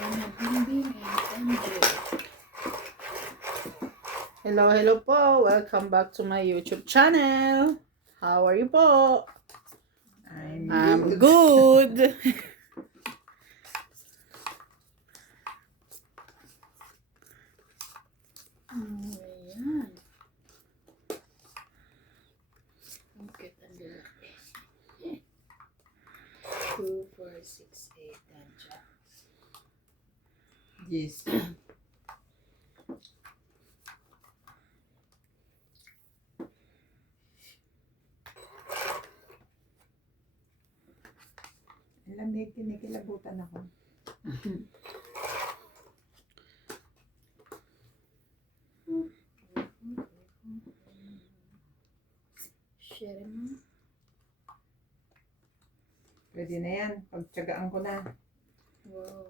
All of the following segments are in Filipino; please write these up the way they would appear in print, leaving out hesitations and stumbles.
Rona Bimbing and MJ. Hello po. Welcome back to my YouTube channel. How are you po? I'm good. Ayan. Ang cute, ang lalaki. 2, 4, 6, 8, and jacks. Yes. Alam niyo, kinikilabutan ako. Share mo. Pwede na yan. Pagtsagaan ko na. Wow.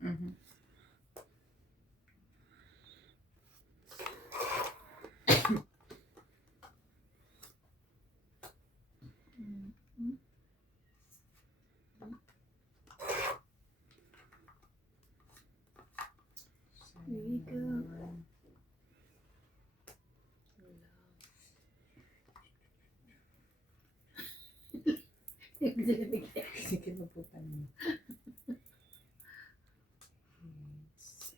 Mhm. Here we go. Kinikilabutan mo. Yes.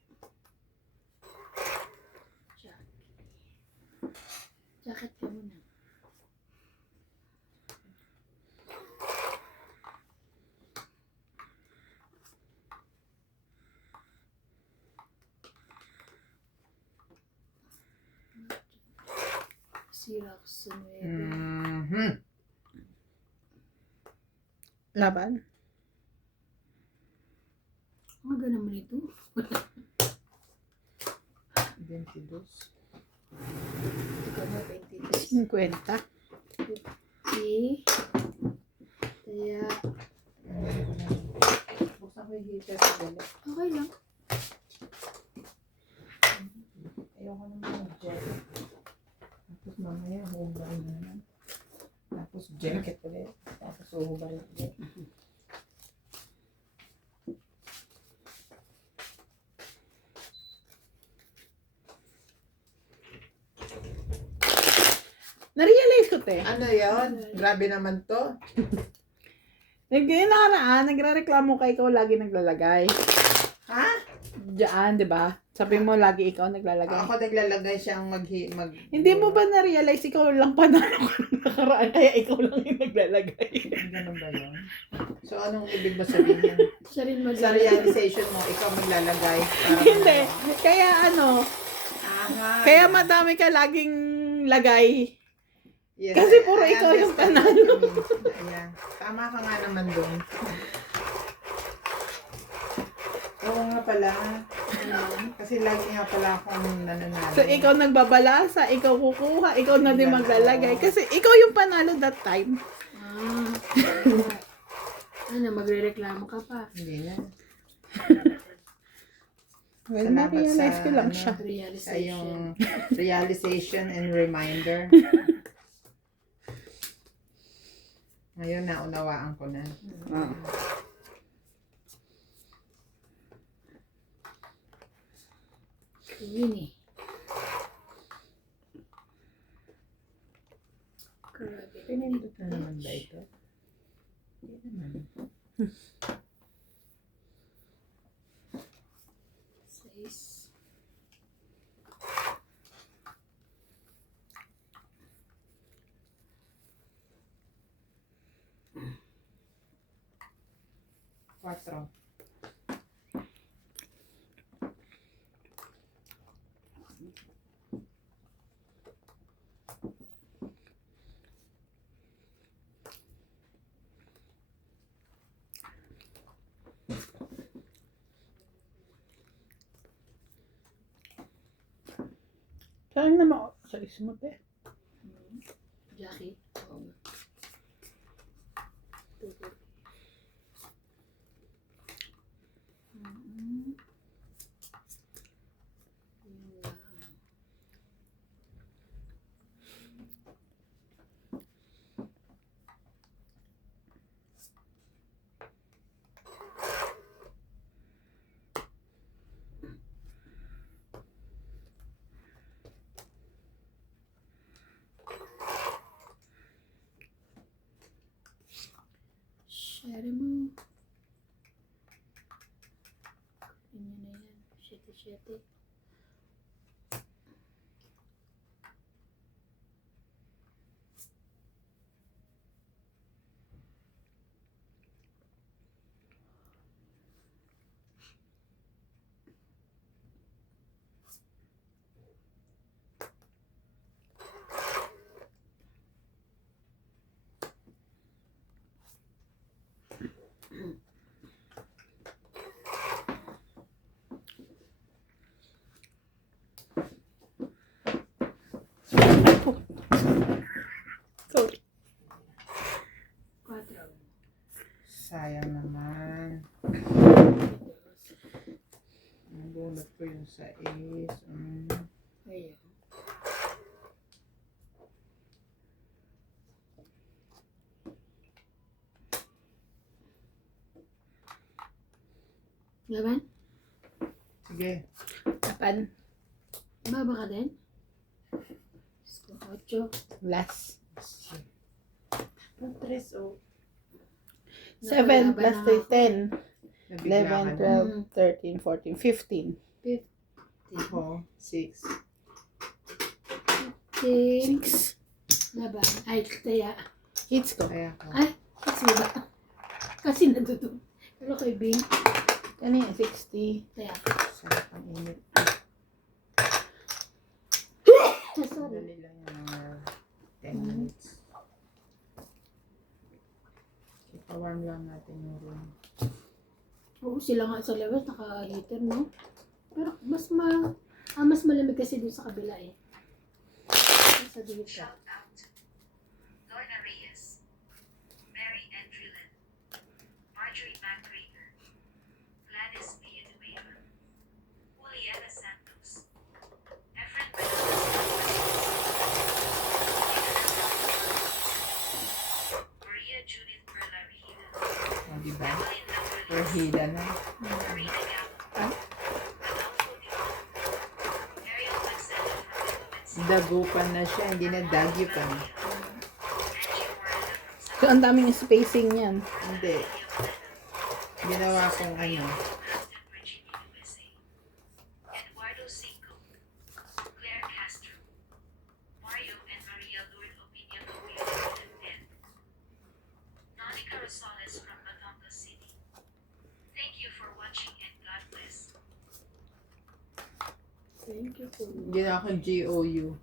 Jacket ka muna. Sira ko sa nuebe. Mhm. Laban. Ang ganda naman ito. 22. Ikaw na 22. 50. Kaya, Buksan ko yung heater sa dali. okay lang. Ayoko naman mag-jacket. Tapos mamaya, huhubarin na naman. Tapos jacket ulit. Tapos huhubarin ulit. Na-realize ko, te. Ano yun? Grabe naman to. Nakaraan, nagre-reklamo ka ikaw lagi naglalagay. Ha? Diyan, di ba? Sabi mo lagi ikaw naglalagay. Ako naglalagay siyang Hindi mo ba na-realize ikaw lang panalo ka ng nakaraan kaya ikaw lang yung naglalagay? Ganun ba yun? So, anong ibig ba sabihin? Siya rin Sa realization mo, ikaw maglalagay. Para Hindi. Kaya ano, Aha. kaya madami ka laging lagay. Yes, Kasi puro I ikaw yung understand panalo. what you mean. Ayan. Tama ka nga naman doon. Oo nga pala. Kasi lagi nga pala akong nananalo. So, ikaw nagbabalasa, ikaw kukuha, ikaw na din maglalagay. Kasi ikaw yung panalo that time. Ah. Ano, magre-reklamo ka pa. Hindi na. Well, Salamat na-realize sa, ko lang ano, siya. Sa Realization. yung realization and reminder. Ngayon, naunawaan ko na. Yun eh. Grabe. Pinindot na naman ba ito? Hindi naman. 6. Quatro. Saan naman, sa ismo, te. Jackie. Oo nga. 2. 27. Sorry. 4. Sayang naman. Nabunot ko yung 6. Ayan. Laban? Sige. 8. Baba ka din? 8. Last. Ang 3 o. 7 plus 3, 10. Nabigla 11, ka na. 12, 13, 14, 15. 15. Ako, 6. 6. Laban. Ay, kaya. Hits ko. Kaya ko. Ay, kasi ba? Kasi natutong. Pero kay Bing. Kanina, 60. Kaya. Sarap ang init. Sorry. Dali lang yung mga 10 minutes. Ipawarm lang natin yung room. Oo, sila nga sa labas naka-heater, no? Pero mas mas malamig kasi dun sa kabila eh. Sa dito. Shout out. Lorna Reyes, Mary Andrilyn, Marjorie McGregor, Gladys Villanueva, Juliana Santos, Efren Maria Judith Perla Regina, O, diba? Evelyn Laureliz, Perhida na. Marina Gabo, Adolfo Dillon, Ariel Alexander from Philippines, Dagupan na siya, hindi na dagyupan. Angie Morena from So, ang daming spacing yan. Hindi. Ginawa kong ano. Aston, Virginia, USA. Eduardo Cinco, Claire Castro, Mario and Maria Lourdes Opinia Community and Monica Rosales from Batangas City. Thank you for watching and God bless. Thank you for Ginawa kong GOU.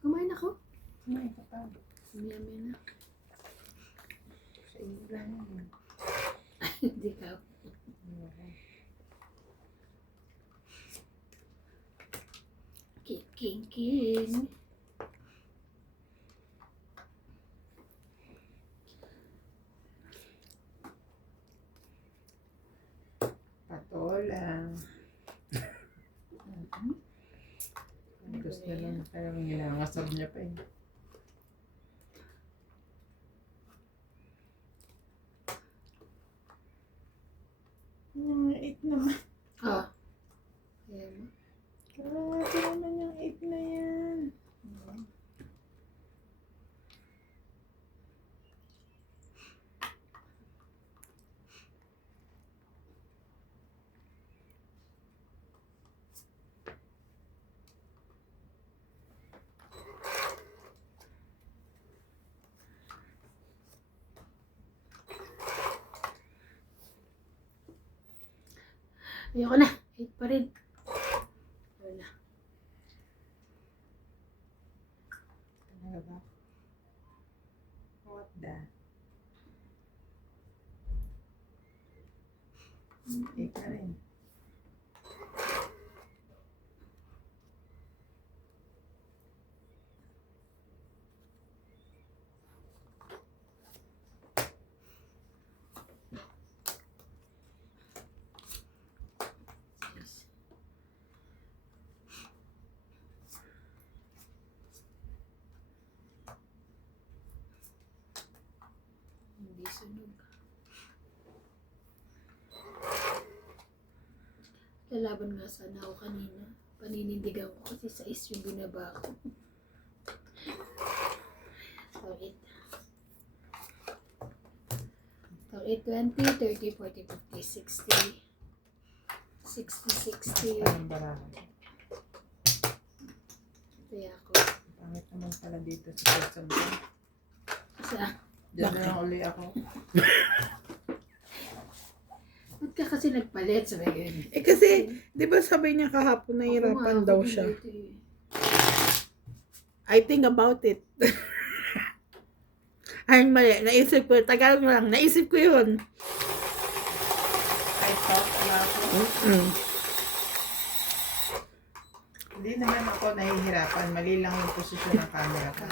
Kumain ako? Kumain ka pa. Miyami na. Sa iyo lang yun. Hindi ka. King. Patola. Gusto na lang. Parang hinangasab niya pa eh. Yung 8 naman. Ah. Ayan mo. Grabe naman yung 8 na yan. Ayoko na. 8 pa rin. Wala. Talaga ba? What the? 8 na rin. Hindi sunog. Lalaban nga sana ako kanina. Paninindigan ko kasi sa is yung binaba ko. So, 8, 20, 30, 40, 50, 60, 60. Anong barahan? Kaya ako. Pangit naman pala dito sa person ko. Sa, Diyan na lang uli ako. ba't ka kasi nagpalit sa ganyan? Eh kasi, di ba sabi niya kahapon nahihirapan daw siya. I think about it. Ay, mali. Naisip ko. Tagalog lang. Naisip ko yun. I thought about it. Hindi naman ako nahihirapan. Mali lang yung posisyon ng camera ko.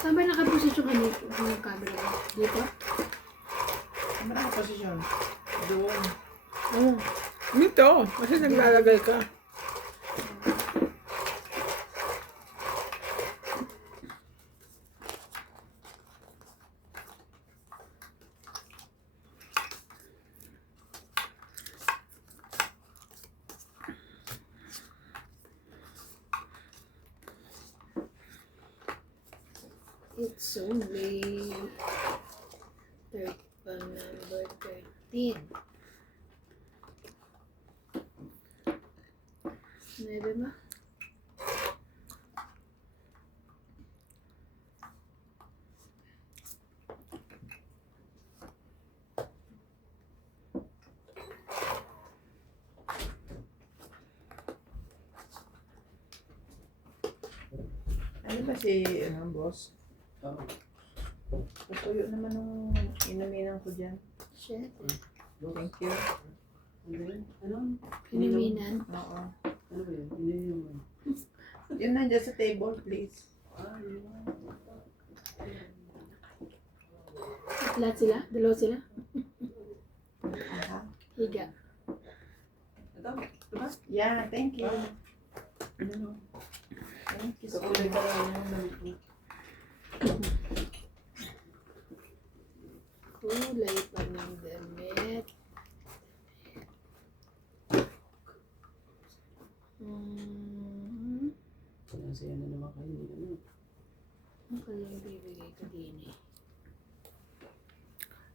Saan ba nakaposisyon ka ng camera mo? Dito? Ano ang posisyon? Doon. Oh. Dito. Kasi naglalagay ka. It's only number 13. 9 ba? Ano ba si, boss? Tutuyo naman nung inaminan ko dyan. Shit. Thank you. Piniminan. Oo. Ano ba yun? Yun yung... Yun nandiyan sa table, please. Lahat sila? Dalawa sila? Aha. Higa. Ito? Ito ba? Yeah, thank you. Thank you so Kakulay much. ka lang yung damit mo. Kulay pa ng damit. Sinasaya na naman kayo. Ano? Ano kaya yung bibigay ko din eh?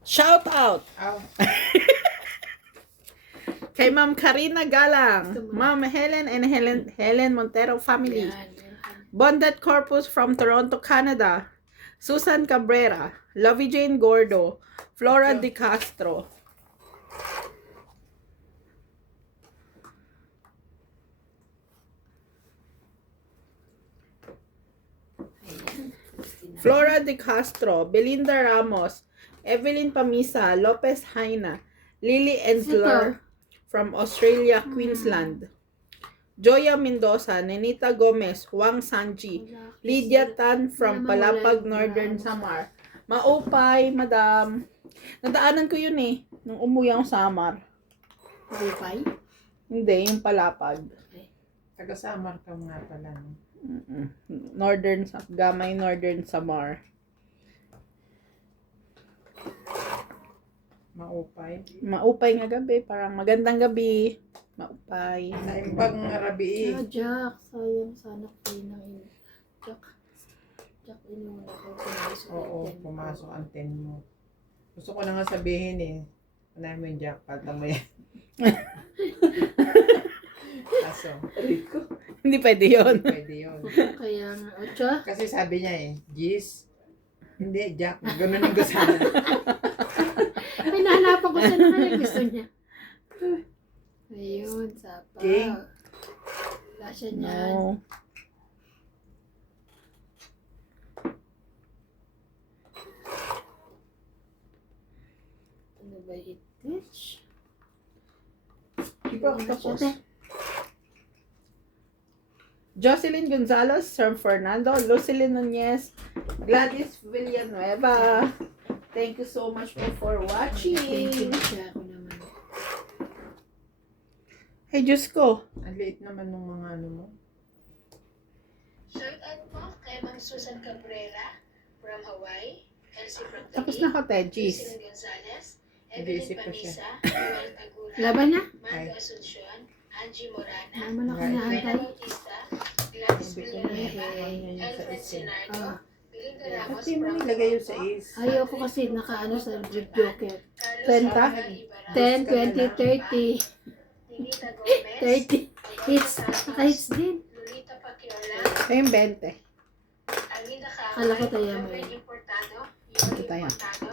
Shout out Ow. kay Ma'am Karina Galang, Ma'am Helen and Helen Montero family. Yan. Bonded Corpus from Toronto, Canada. Susan Cabrera, Lovey Jane Gordo, Flora De Castro. Flora De Castro, Belinda Ramos, Evelyn Pamisa, Lopez Haina, Lily Ensler from Australia, Queensland. Joya Mendoza, Nenita Gomez, Wang Sanji, Lydia Tan from Palapag, Northern Samar. Maupay, madam. Nadaanan ko yun eh, nung umuwi ako sa Samar. Malipay? Hindi, yung Palapag. Taga-Samar ka nga pala. No? Northern, Gamay Northern Samar. Maupay. Maupay nga gabi, parang magandang gabi. Maupay. Sa ibang rabi. Ah, Jack. Sayang sana kayo na yun. Jack. Jack, inuuna ko. Oo, pumasok ang 10 mo. Gusto ko na nga sabihin eh. Unahin mo yung Jack, palta mo yan. Kaso, Rico. Hindi pwede yun. pwede yun. Kaya nga, Ocha. Kasi sabi niya eh, Gis, hindi, Jack. Ganunin ko sana. Ay, nahanapan ko siya na kaya gusto niya. Ayun, sapa. King. Wala siya niyan. No. Ano ba it-teach? Iba ako tapos. Jocelyn Gonzalez, Sir Fernando, Lucilyn Nunez, Gladys Villanueva. Thank you so much for Thank you watching. siya ako naman. Hey, Diyos ko. Ang liit naman ng mga ano mo. Shout out po kay Ma'am Susan Cabrera from Hawaii, Elsie from Tapos na ako, Ted. Lucy Jeez. Gonzalez, Nag-iisip Evelyn pa siya. Panisa, Joel Tagura, Laban na? Mando Asuncion, Angie Morana, Naman ako Right. Rena naantay. Bautista, Gladys Hindi ko Villanueva, na Elfred Sinardo, Ah, Belinda Ramos Ba't di mo from nilagay yung sa Toronto, is? ayoko kasi nakaano sa Dream Joker. Carlos 20, Alvarado Ibarra, 10, 20, 30. Ninita Gomez, 30 hits. Naka-hits din. Lolita Paquiola, Ayun, 20. Alina Akala ko Kaaway, tayo mo Robert yun. Importado, Yoli tayo. Importado,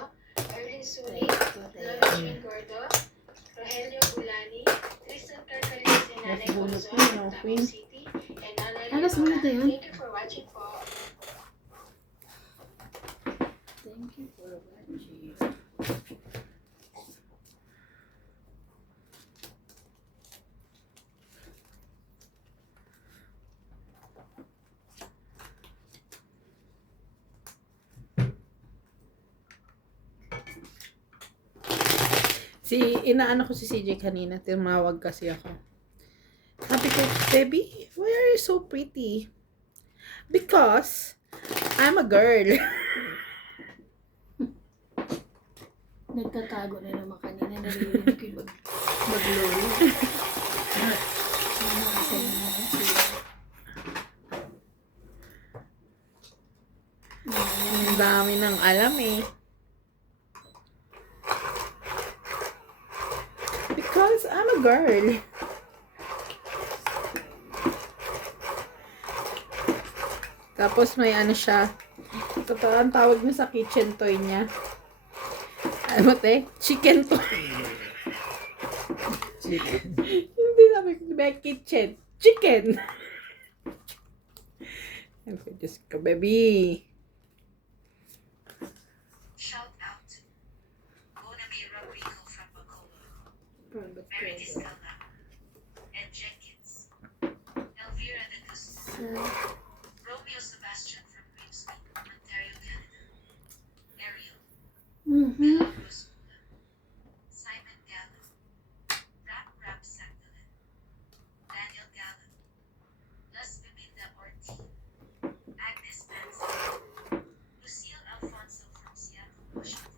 Erlin Sulit, Lola Jean Gordo, Rogelio Bulani, Tristan Carcalis, and Nanay Mas bunot Corazon yun, from no, Davao Queen? City, and Nanay Alas Leonora. bunot na yun? Thank you for watching po. Thank you for watching. Inaano ko si CJ kanina, tumawag kasi ako. Sabi ko, baby, why are you so pretty? Because, I'm a girl. Nagtatago na naman kanina. Naririnig ko yung mag-lolo. Ang dami ng alam eh. Because I'm a girl. Tapos may ano siya. Totoo ang tawag niya sa kitchen toy niya. Ano te? Chicken toy. Chicken. Hindi sabi ko, may kitchen. Chicken. Diyos ko, baby. Shout out to Bonamira Rico from Bacoa, Meredith Calda, Ed Jenkins, Elvira de Guzman, Romeo Sebastian from Grimsby, Ontario, Canada, Ariel, Bella Rosmula, Simon Gallo, Rap Sagdalan, Daniel Gallo, Las Beminda Ortiz, Agnes Manson, Lucille Alfonso from Seattle, Washington,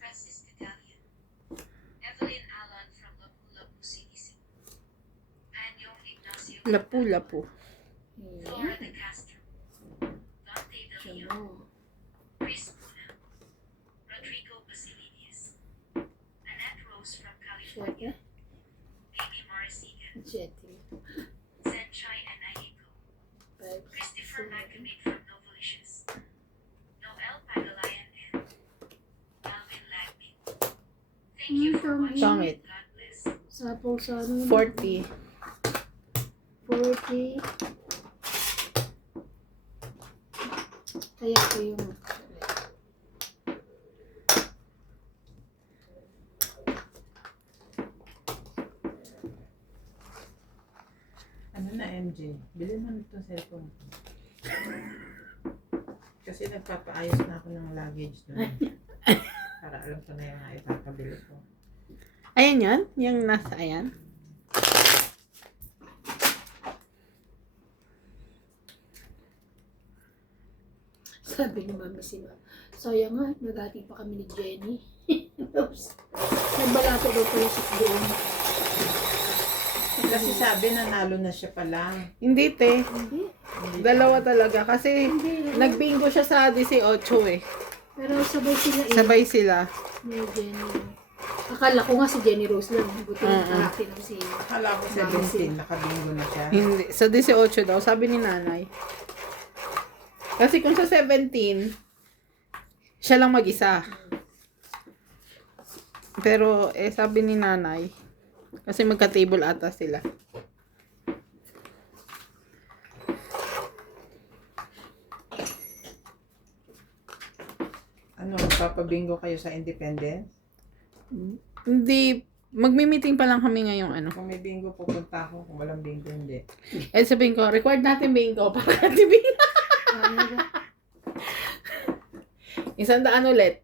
Francis Cadallion, Evelyn Alon from Lapu-Lapu, CDC, Anyong Ignacio, Lapu-lapu. Flora de Castro, Dante De Leon, Chris Muna, Rodrigo Basilides, Annette Rose from California, Amy Morrisigan, Jetty. Senchai Anahiko, Christopher Macamig from Novolicious, Noel Pagalayan, and Alvin Lagmin. Thank you for watching. Pangit. God bless. Sapo sa ano? 40. 40. Kaya ko yung Ano na, MJ? Bilhin mo nito cellphone. Kasi nagpapaayos na ako ng luggage doon. Para alam ko na yung ipapabili ko. Ayan yan? Yung nasa ayan? sabi ni Mami Sima. Sayang nga, nagati pa kami ni Jenny. Tapos, nagbalato daw pala siya doon. Kasi sabi nanalo na siya pala. Hindi, te. Hindi. Hindi Dalawa talaga. Kasi Hindi. nagbingo siya sa 18 eh. Pero sabay sila eh. Sabay sila. Ni Jenny. Akala ko nga si Jenny Rose lang. Buti na Mm-mm. kalaki ng si... Akala ko 17, nakabingo na siya. Hindi. Sa 18 daw, sabi ni nanay. Kasi kung sa 17, siya lang mag-isa. Pero, sabi ni nanay, kasi magka-table ata sila. Ano, magpapabingo kayo sa Independence? Hindi, magmi-meeting pa lang kami ngayong ano. Kung may bingo, pupunta ako. Kung walang bingo, hindi. Sabihin ko, record natin bingo para katibing. Isang daan ulit.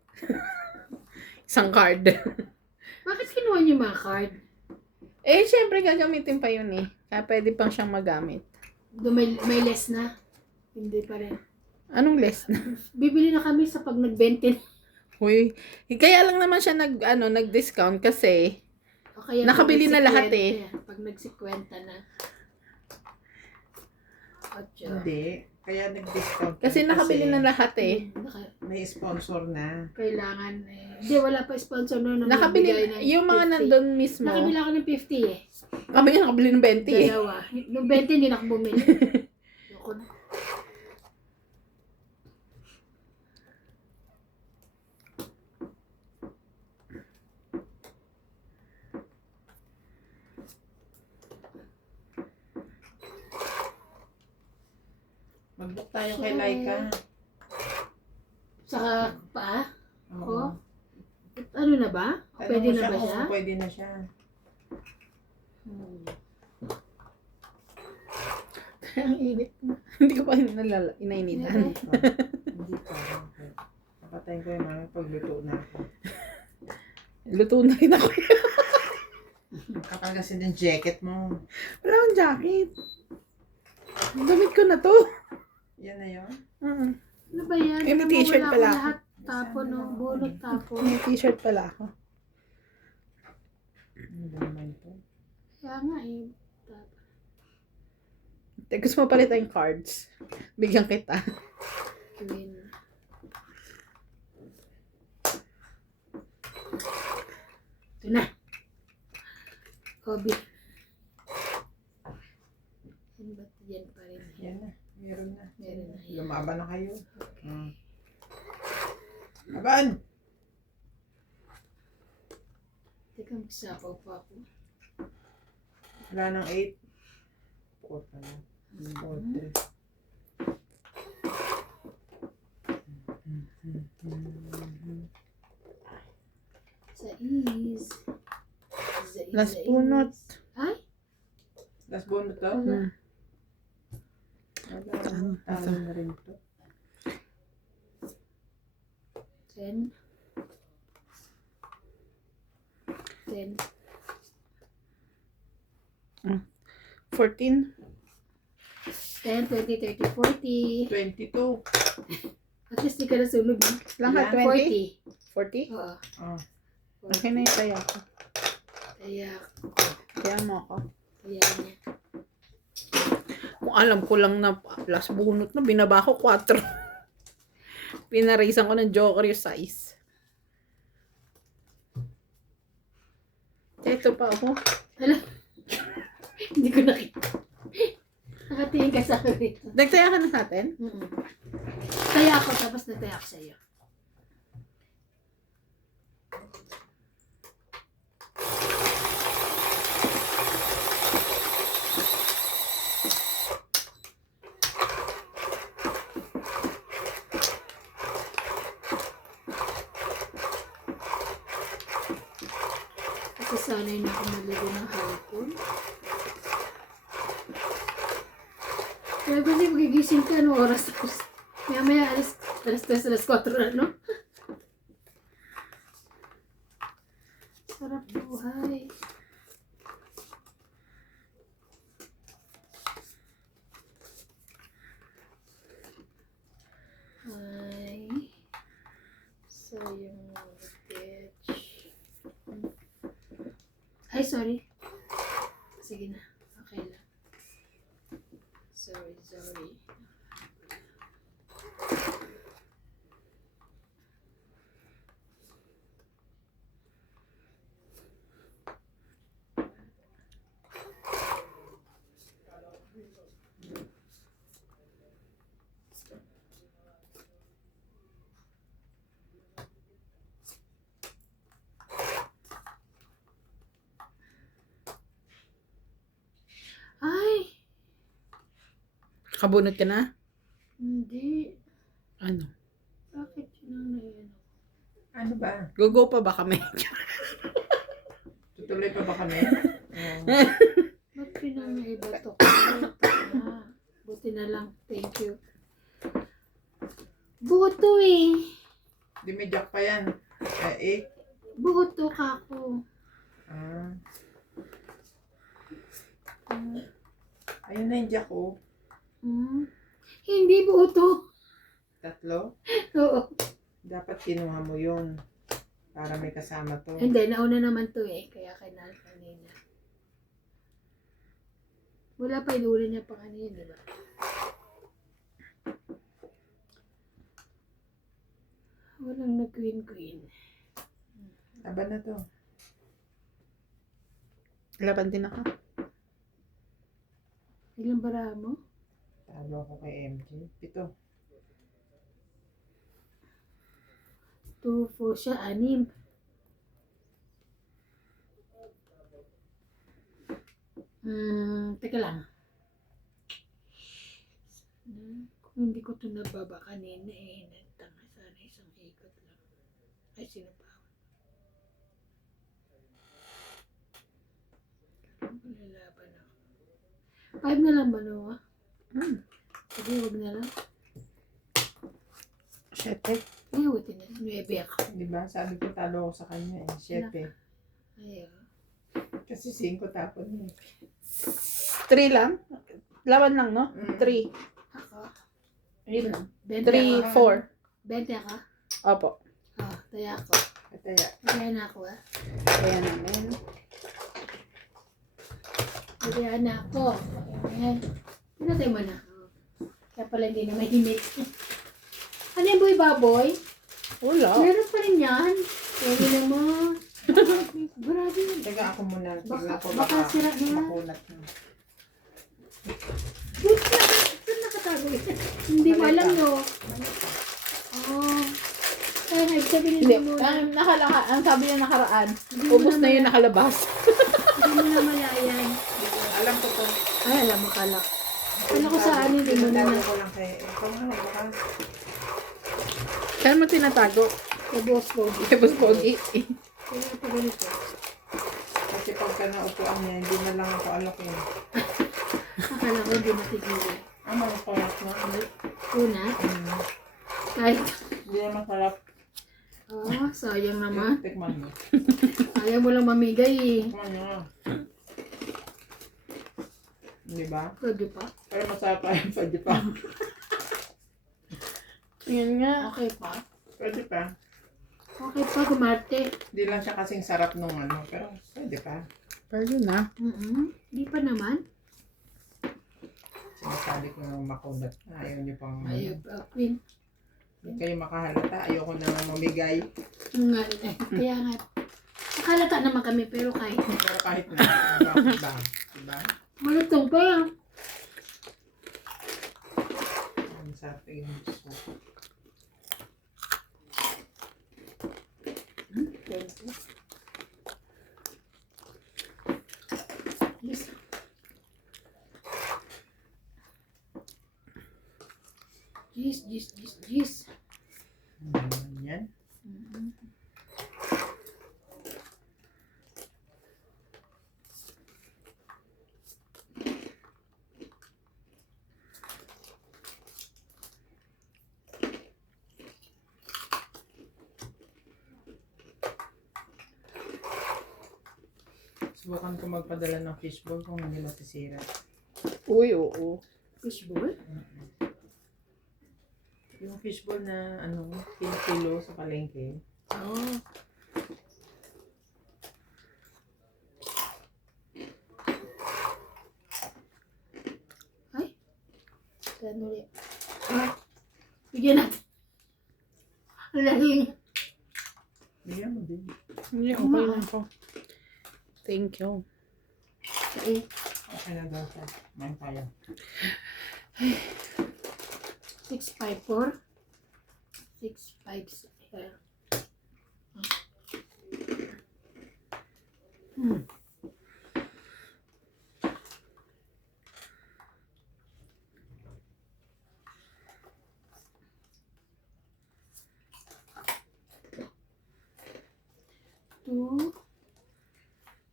Isang card. Bakit kinuha niyo mga card? Syempre gagamitin pa yun eh. Kaya pwede pang siyang magamit. May less na. Hindi pa rin. Anong less na? Bibili na kami sa pag nag-20. Uy, kaya lang naman siya nag-discount kasi O kaya Nakabili pag na lahat nagsikwenta, Pag nagsikwenta na. 8. Hindi. Kaya nag-discount. Kasi nakabili na lahat May sponsor na. Kailangan Hindi, wala pa sponsor noon. Nakabili, yung mga nandun mismo. Nakabili ako ng 50 eh. Kami yung nakabili ng 20 Dalawa. Nung 20 hindi na ako bumili. Ayoko na. Mag-book tayo kay Laika. Saka pa? Oo. Ano na ba? Tanong Pwede mo na ba kung siya? Pwede na siya. Ang init na. Hindi ko pa inainitan. Hindi pa. Okay. Napatayin ko yung mami pagluto na ako. Luto na rin ako. Kapal kasi ng jacket mo. Wala akong jacket. Damit ko na to. Yan na yun. Ano ba yan? Eh, may Alam mo, t-shirt wala pala akong ako. lahat tapon, no? Bunot tapon. May t-shirt pala ako. Ano ba naman ito? Kaya nga eh. Gusto mo palitan yung cards. Bigyan kita. Queen. Ito na. Hobby. Ano ba yan pa rin? Yan na. Meron na. Meron na. Lumaban na kayo. Laban! Teka, magsapaw pa ako. Wala nang 8. 4 pa na. 4, Sais. Last bunot. Ay? Last bonus to? Wala. Wala. Talo na rin to. 10. 10. 14. 10, 20, 30, 40. 22. At least di ka nasunog. no? Lang ka, 20? 40. 40? Oo. Oh. Okay na yung taya ko. Kaya, Kaya mo ako. kaya niya. Kung alam ko lang na last bunot na, binaba ko 4. Pinaraisan ko ng joker yung size. Ito pa ako. Hala. Hindi ko nakita. Nakatingin ka sa akin dito. Nagtaya ka na sa atin? Taya ako, tapos nataya ako sa iyo. Kasi sanay na ako maligo ng hapon. Kaya kasi magigising ka, anong oras tapos? Maya alas 3, alas 4 na, no? Sarap buhay. Ay. So, yung ditch. Ay, sorry. Sige na. Okay lang. Sorry. Ay! Kabunot ka na? Hindi. Ano? Bakit yun ang nayan? Ano ba? Go pa ba kami? Tutuloy pa ba kami? Ba't pinang-iba to? Buti na lang. Thank you. Buto eh. Di may jack pa yan. Eh. Buto ka ako. Ah. Ayun na yung jack oh. Hindi buto. 3? Oo. Dapat kinuha mo yun. Para may kasama to. Hindi, nauna naman to eh. Kaya kinal kanina. Wala pa, inuuli niya pa kanina, di ba? Walang nag-queen. Laban na to. Laban din ako. Ilang bara mo? Talo ako kay MJ. 7. 2, 4 siya, 6. Teka lang. Kung hindi ko ito nababa kanina eh, nagtanga sana isang ikot lang. Ay, sinabawan. Malalaban ako. 5 na lang ba, Noah? Sige, huwag na lang. 7. Ay, huwag na. 9 ako. Diba? Sabi ko talo ako sa kanya eh. 7. Ayaw. Kasi 5 tapon niya eh. 3 lang? Laban lang, no? 3. Ako. Ilan? 20 3, ako. 4. 20 ako. Opo. Taya ako. Kataya. Taya na ako ah. Kaya namin. Taya na ako. Ayan. Pinatay mo na. Kaya pala hindi na mahimik. Ano yung baboy? Wala. Meron pa rin yan. Pwede naman. Grabe yun. Teka ako muna. Tignan ko Baka sira na yan. makunat na. Saan nakatago yun? Hindi mo alam no. Oh. Kaya nga, sabihin Hindi. mo muna. Ang sabi niya nakaraan, Hindi mo ubos na naman- yun nakalabas. Hindi mo na malayan. Alam ko to. Ay, alam mo kala. Ano ko sa ano, hindi mo na Tinatago ko lang kay... Ikaw nga, baka... Kaya mo tinatago. Ubos ko. Tapos pogi. Kaya pa ganito. Kasi pagka naupuan niya, hindi na lang ako alokin. Akala ko hindi matigilan. Mga sarap na. Una, kahit, Hindi naman sarap. sayang naman. Tikman mo. Ayaw mo lang mamigay eh. Tikman nyo nga. Di ba? Pwede pa. Pero masarap pa yung pwede pa. Yun nga. Okay pa. Pwede pa. Okay pa, kumarte. Hindi lang siya kasing sarap nung ano. Pero pwede pa. Pwede na. Hindi pa naman. Sinasabi ko ng makunat. Ayaw niyo pang... Ayaw pa, Queen. Hindi kayo makahalata. Ayoko na mamigay. Nga, kaya nga. Nakalata naman kami, pero kahit. Pero kahit na. Bakit ba? Diba? Malutong pa. Ang sarap yung gusto. Yes. Yes. Yan. Subukan ko magpadala ng fishball kung hindi masisira. Uy, oo. Fishball? Yung fishball na ano, kilo sa palengke. Oo. Ay. Gano'n ulit. Bigyan natin. Ang lahing. Bigyan mo din. Hindi, okay lang po. Thank you. Eh, Okay na daw siya. May tayo. 654. 656.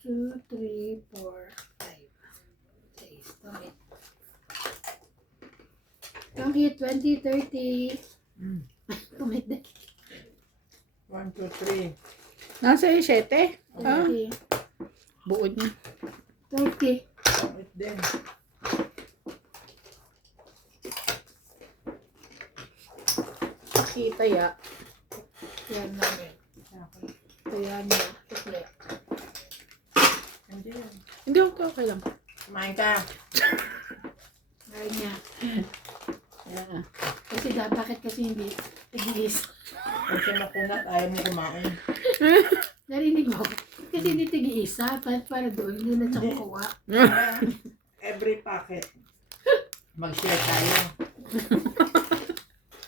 Two, 3, 4, 5. 6. Tumit. Tumit, 20, 30. Tumit din. 1, 2, 3. Nasa yung 7? Ah, 30. buo niya. 30. Pangit din. Kita ya. Yan namin. Okay. Kaya niya. Sukli. Hindi yan. Hindi, okay lang. Kumain ka. Kaya niya. Yeah. Kasi bakit kasi hindi tigis? Kung siya makunat, ayaw mo kumain. Narinig mo? Kasi hindi tig-isa. Para doon, hindi na siya kukuha. Para every packet, mag-share tayo.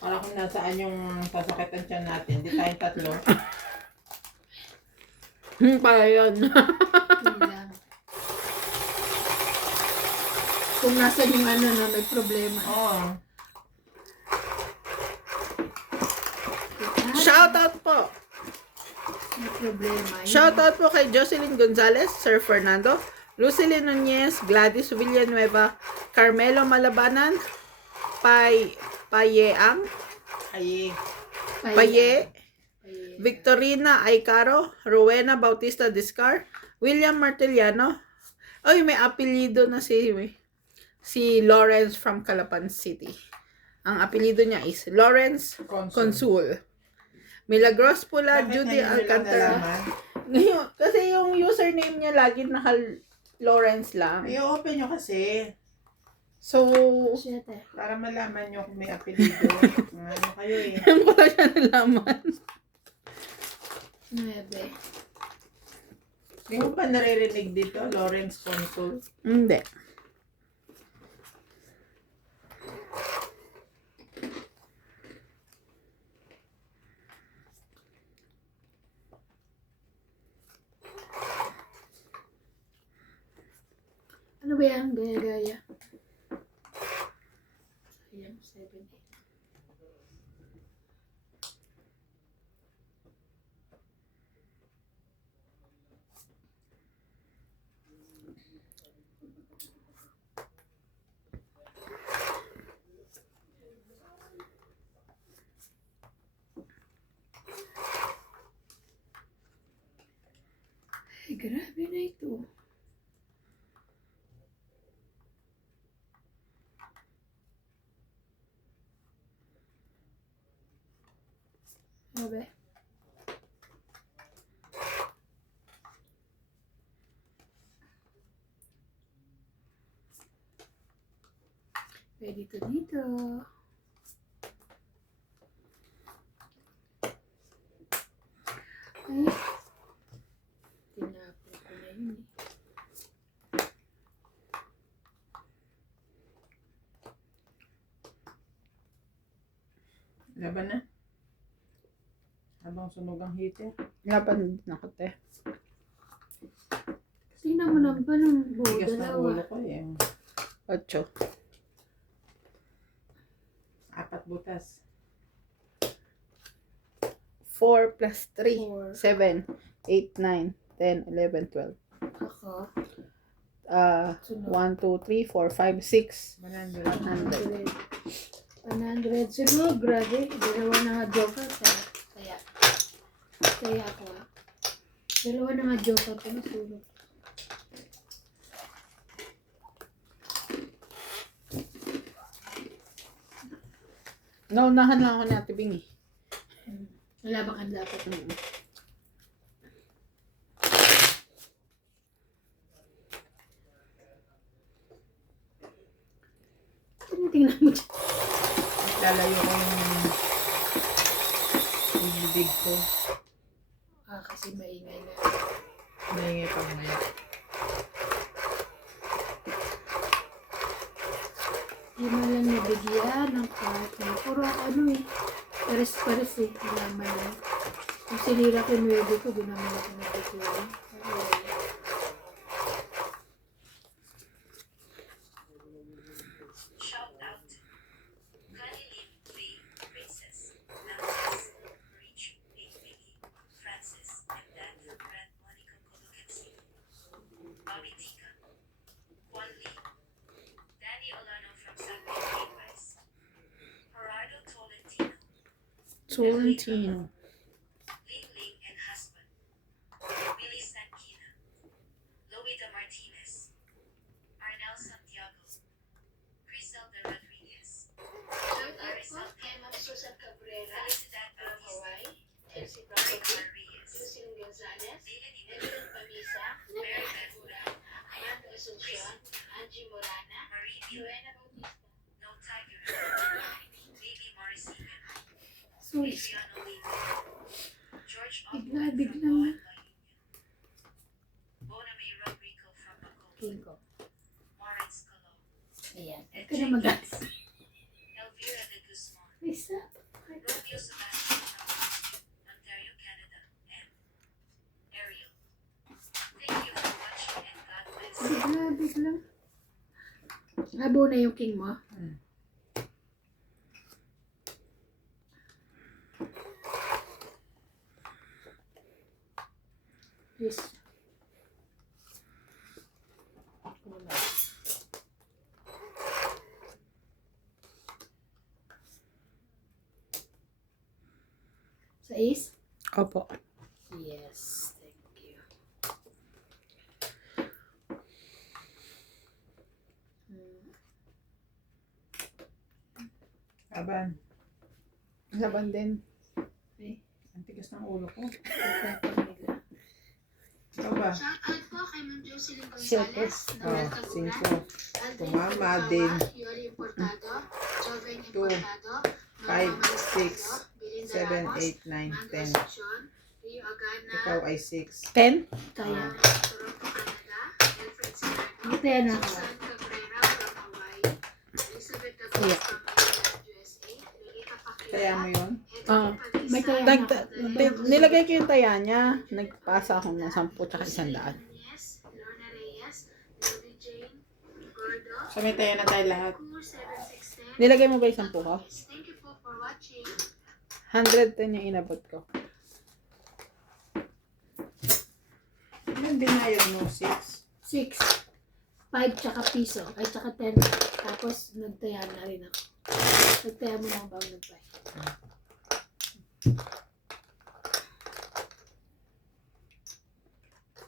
Para kung nasaan yung sasakitan siya natin, di tayong tatlo. Para yun. Yun lang. Kung nasa yung ano na may problema. Oo. Shoutout po. May problema. Yun. Shoutout po kay Jocelyn Gonzalez, Sir Fernando, Lucille Nunez, Gladys Villanueva, Carmelo Malabanan, Payeang, Ay, Paye, Paye. Victorina Aicaro, Rowena Bautista Discar, William Martiliano. Ay, may apelyido na si Lawrence from Calapan City. Ang apelyido niya is Lawrence Consul. Milagros Pula, bakit Judy ngayon nila Alcantara. nalaman? Ngayon, kasi yung username niya lagi naka Lawrence lang. I-open nyo kasi. So, Shit eh. Para malaman nyo kung may apelido. Ano kayo eh. yan ko lang siya nalaman. 9. Hindi mo pa naririnig dito, Lawrence Consul? Hindi. Ano ba yan? Gaya-gaya. Ayan, 7. Ay, grabe na ito. Grabe. Pwede ito dito. Ay. Tinapon ko na yun eh. Laban na. Habang sunog ang heater. Laban na ko, te. Tingnan mo naman ba ng buo Bigas ng ulo dalawa? ko eh. 8. 4 butas. 4 plus 3. Four. 7, 8, 9, 10, 11, 12. Ako. 1, 2, 3, 4, 5, 6. 100. 100. 100. Sunod, grabe. Dalawa na nga joker. Kaya ako ah. Dalawa na nga joker ko na sunod. Naunahan lang ako ni Ate Bing eh. Wala bang ang dapat? Tingnan mo dyan. Lalayo ko yung bibig ko. Kasi maingay na. Naingay pa maya. Di mo lang nabigyan ng partner. Puro ano eh. Pares-pares eh. Alaman lang. Kung sinira ko yung baby ko, di naman ako nabigyan. Shout out. Connie Lim, Lee, Princess, Nantes, Rich, Vicky, Francis, and Dan from Brad Monica Colocansino. Bobby Tika, Juan Lee, Danny Olano from San Pedro West, Gerardo Tolentino, Tolentino. Ling Ling and husband, Billy Sankina, Loida Martinez, Arnel Santiago, Crisel de Rodriguez, Marisol Emma Susan Cabrera, Felicidad Bautista, Ricar Reyes, Gonzalez, Evelyn Pamisa, Mary Ventura, Amanda Asuncion, Angie Morana, Marie Joanna Bautista, No Tiger, Baby Morrison, So, Adrian Olivo, George bigla, Ogden bigla. from Boan, Boname Rodrigo from Bacoor, King ko. Lawrence Colon, Ayan. and Ito na mag-gas. Elvira de Guzman, Isa. Romeo Sebastian from Ontario, Canada, and Ariel. Thank you for watching and God bless. Bigla, bigla. Labo na yung king mo. Yes. Sa is? Opo. Yes. Thank you. Aban. Laban din. Okay. Ang tigas ng ulo ko. Pagkakamila. Ikaw ba? Shoutout po kay Ma'am Jocelyn Siyete. Gonzalez, Noel Taguran, 5. Aldrin Tumama Furukawa, din. Yori Importado, Joven 2, Importado, 5, Norma 6, Malestado, Belinda 7, Ramos, 8, 9, Mando 10. Asuncion, Rio Agana, Ikaw ay 6. 10? Kaya. Toronto, Canada, Alfred Serrano, Ate na ako. Susan Cabrera from Hawaii, Elizabeth Kaya. Douglas from Maryland, USA, Lolita Kaya mo Pacquiao, yun? Ah, may kaya Nag, na ako. nilagay ko yung taya niya. Nagpasa ako ng 10 tsaka 100. Nunez, Lorna Reyes, Ruby Jane, Gordo, So may tayo na tayo lahat. Cool 7610. Nilagay mo ba yung 10 ko? Thank you po for watching. 110 yung inabot ko. Yung binayad mo, 6. 6. 5 tsaka piso. Ay, tsaka 10. Tapos, nagtaya na rin ako. Nagtaya mo na ako bago nagpay.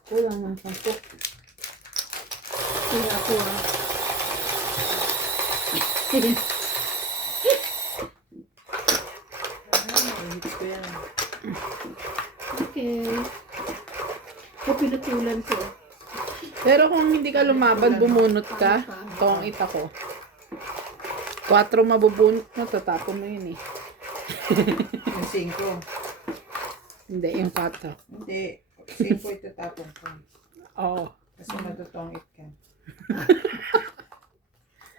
Kulang ng 10. Kaya ako ah. Mahit ko yan. Okay. So, pinutulan ko. Pero kung hindi ka lumaban, bumunot ka, ito ang ita ko. 4 mabubunot mo, tatapon mo yun eh. Yung 5. Hindi, yung 4. Hindi. 5 itatapon ko. Oo. Kasi matutongit ka.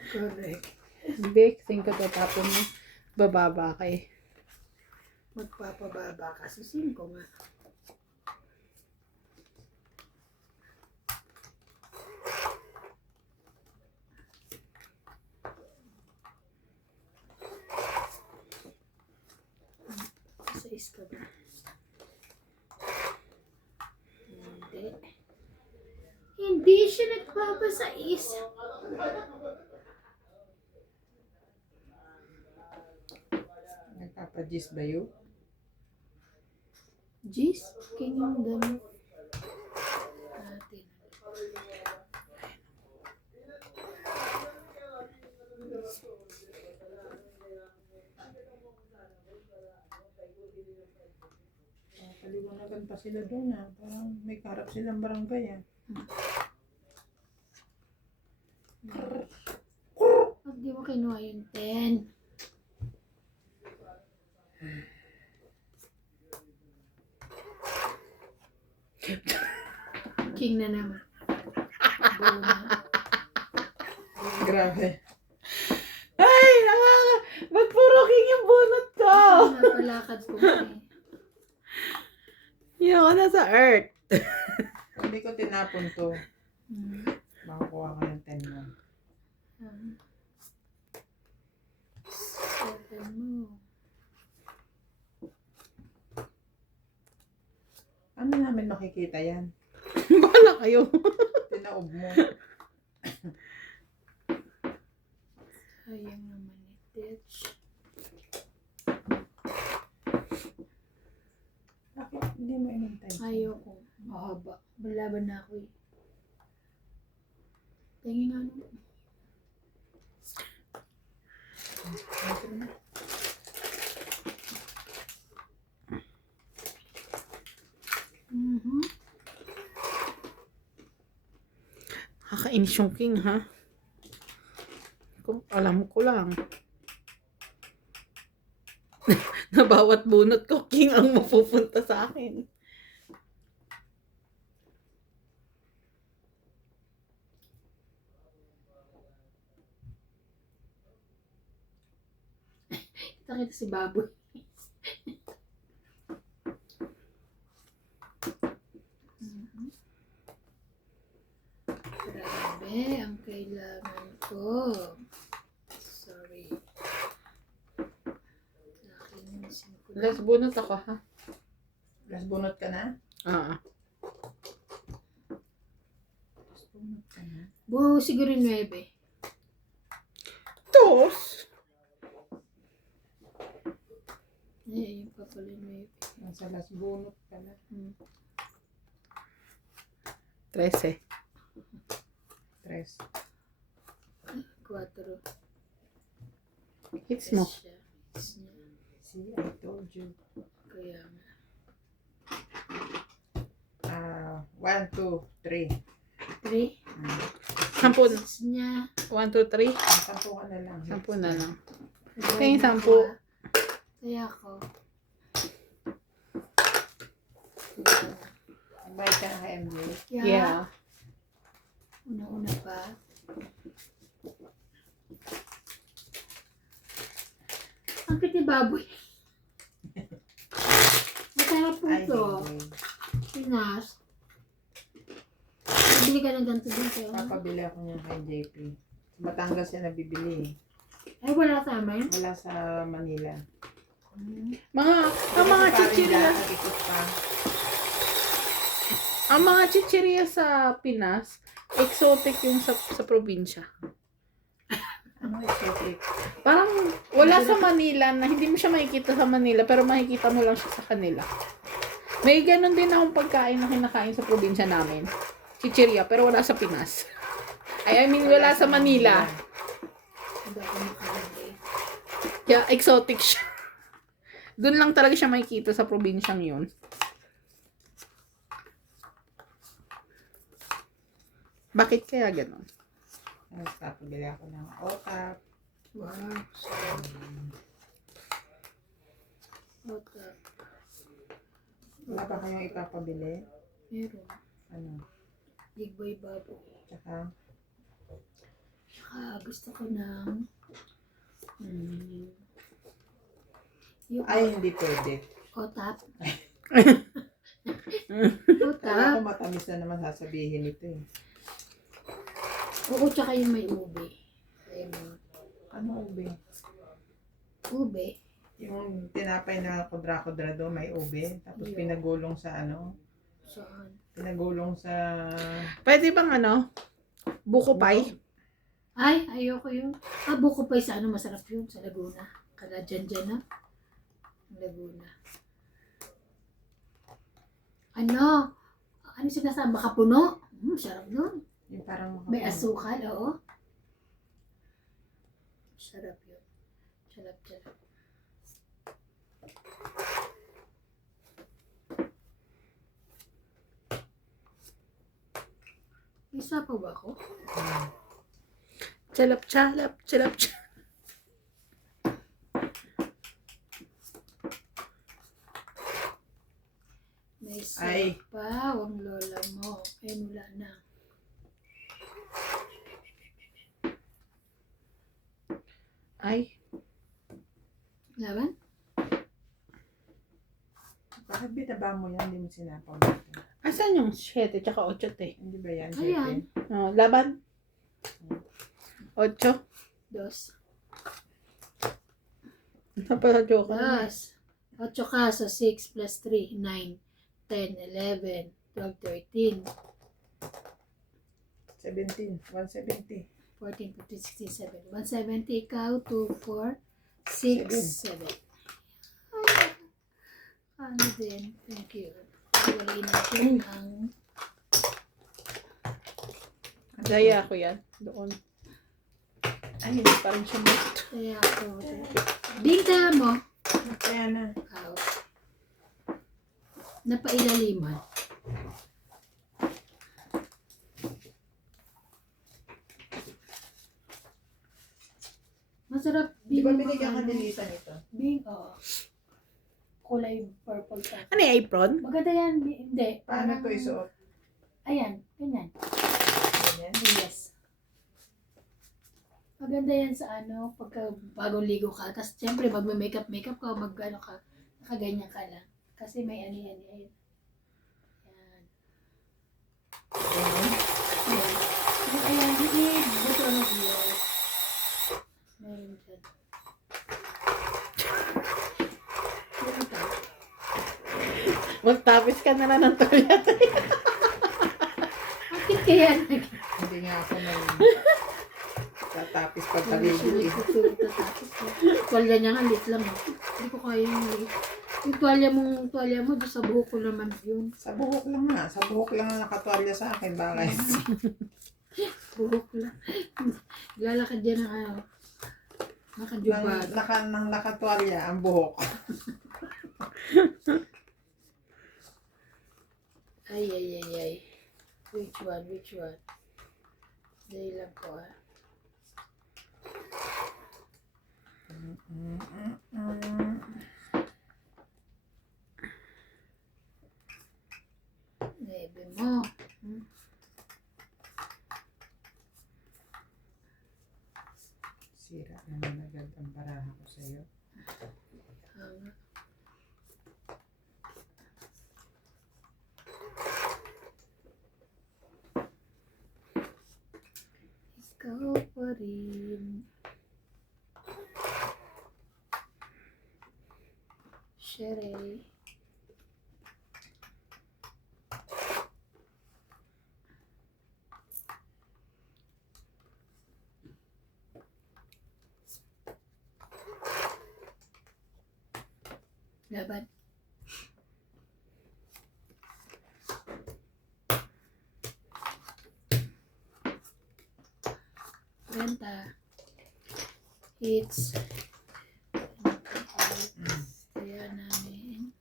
Correct. Hindi, 5 tatapon mo. Bababa ka eh. Magpapababa kasi 5 nga. Sa ka ba? Hindi. Hindi siya nagpapasais. Nagpapadis ba yun? Jeez, can you damo? Natin. Kaliwanagan pa sila doon ah. Parang may karap silang barangay ah. Pag di mo kinuha yung 10. King na naman. Bona. Grabe. Ay, ba't puro king yung bunot ko? Napalakad ko eh. Yun ako na sa earth. Hindi ko tinapon to. Hmm. Makakuha ka ng 10 mo. 7 mo. Ano namin makikita yan? Bahala kayo. Tinaob mo. Sayang naman eh. Ditch. Bakit hindi mo inintay? Ayoko. Mahaba. Malaban na ako eh. Tingin nga naman. Mhm. Nakakainis yung king, ha? Kung alam ko lang. Na bawat bunot ko, king ang mapupunta sa akin. Kita si Baboy. Grabe, ang kailangan ko. Sorry. Nakinisin ko na. Last bunot ako, ha? Last bunot ka na? Ah. Last bunot ka na? Siguro 9. Tos! Ayun pa pala 9. Nasa last bunot ka na. 13. 3. 4. Hits mo. Hits niya. See, I told you. Kaya nga. 1, 2, 3. 3. Sampun. Hits niya. 1, 2, 3. 10 ka na lang. 10 na lang. Kaya Kaya 10. Kaya ako. Invite ka na kay MJ. Yeah. Una-una pa. Ang kiti baboy. Masarap po Ay, ito. MJ. Pinas. Bibili ka ng ganito din sa'yo. Papabili ako niya kay JP. Batangas siya nabibili. Ay, wala sa amin. Wala sa Manila. Ang mga chichirya. Ikot pa. Ang mga chichirya sa Pinas, exotic yung sa probinsya. Ano exotic? Parang wala sa Manila na hindi mo siya makikita sa Manila pero makikita mo lang siya sa kanila. May ganun din akong pagkain na kinakain sa probinsya namin. Chichirya, pero wala sa Pinas. I mean, wala sa Manila. Hindi ako makalagay. Kaya exotic siya. Doon lang talaga siya makikita sa probinsyang yun. Bakit kaya ganun? Tapos papabili ako ng otap. Wow. Sarap. Okay. Wala ba kayong ipapabili? Meron. Ano? Big boy baboy. Tsaka, Tsaka gusto ko ng yung ay hindi pwede. otap. Kala ko Otap. matamis na naman sasabihin ito eh. Oo, tsaka yung may ube. Ayun. Ano ube? Ube. Yung tinapay na kudra-kudra do, may ube. Tapos Yeah. pinagulong sa ano? Saan? Pinagulong sa... Pwede bang ano? Buko pie? Ay, ayoko yun. Buko pa sa ano, masarap yun. Sa Laguna. Kada dyan na. Laguna. Ano? Ano sinasabi? Makapuno? Sarap nun. Yung parang May asukal, oo. Sarap yun. Sarap. Isa pa ba ako? Chalap. May Ay. sarap pa. Ang lola mo. Ay, wala na. Ay, Laban? Bakit binaba mo yan? Hindi mo sinapaw dito. asan yung 7 tsaka 8 te? Hindi ba yan? Ayan. Pepe? Oh, laban. 8. Dos. Napala-joke ka. Dos. 8 ka, so 6 plus 3, 9, 10, 11, 12, 13, 17. 170. 14, 15, 16, 17. 170 ikaw, 2, 4, 6, 7. Ano din? Thank you. Walay natin ang Daya ko yan. Doon. Ay, hindi pa rin siya mute. kaya ako. Binta mo. Kaya na. Out. Napailaliman. Masarap Di ba yung binigyan ka ano, ni Lisa nito? Bing, kulay purple pa. Ano yung apron? Maganda yan, hindi. Paano Parang- to isuot? Ayan, ganyan. Ganyan? Yes. Maganda yan sa ano, pagka bagong ligo ka. Tapos siyempre, pag may makeup ka, mag-ano ka, nakaganyan ka lang. Kasi may ano yan, ayan. Ayan. Ganyan? Ayan. Ayan, buto ano here. Meron dyan. Meron ka. Magtapis ka na lang ng toilet. Bakit kaya Hindi nga ako tatapis pagpaligo eh. Tuwalya niya nga, lit lang. Hindi ko kaya yung lit. Yung tuwalya mo, doon sa buhok ko naman yun. Sa buhok lang nga. Sa buhok lang ang nakatwalya sa akin. Bakit? Buhok lang. Lalakad yan ng ano. Nakajubad. Nang nakatwalya ang buhok. Ay. Which one? Dahil lang po ah. Nebe mo. Sira naman agad ang baraha ko sa'yo. Hanga. Ikaw pa rin. Sherry. Laban. Renta. It's kaya namin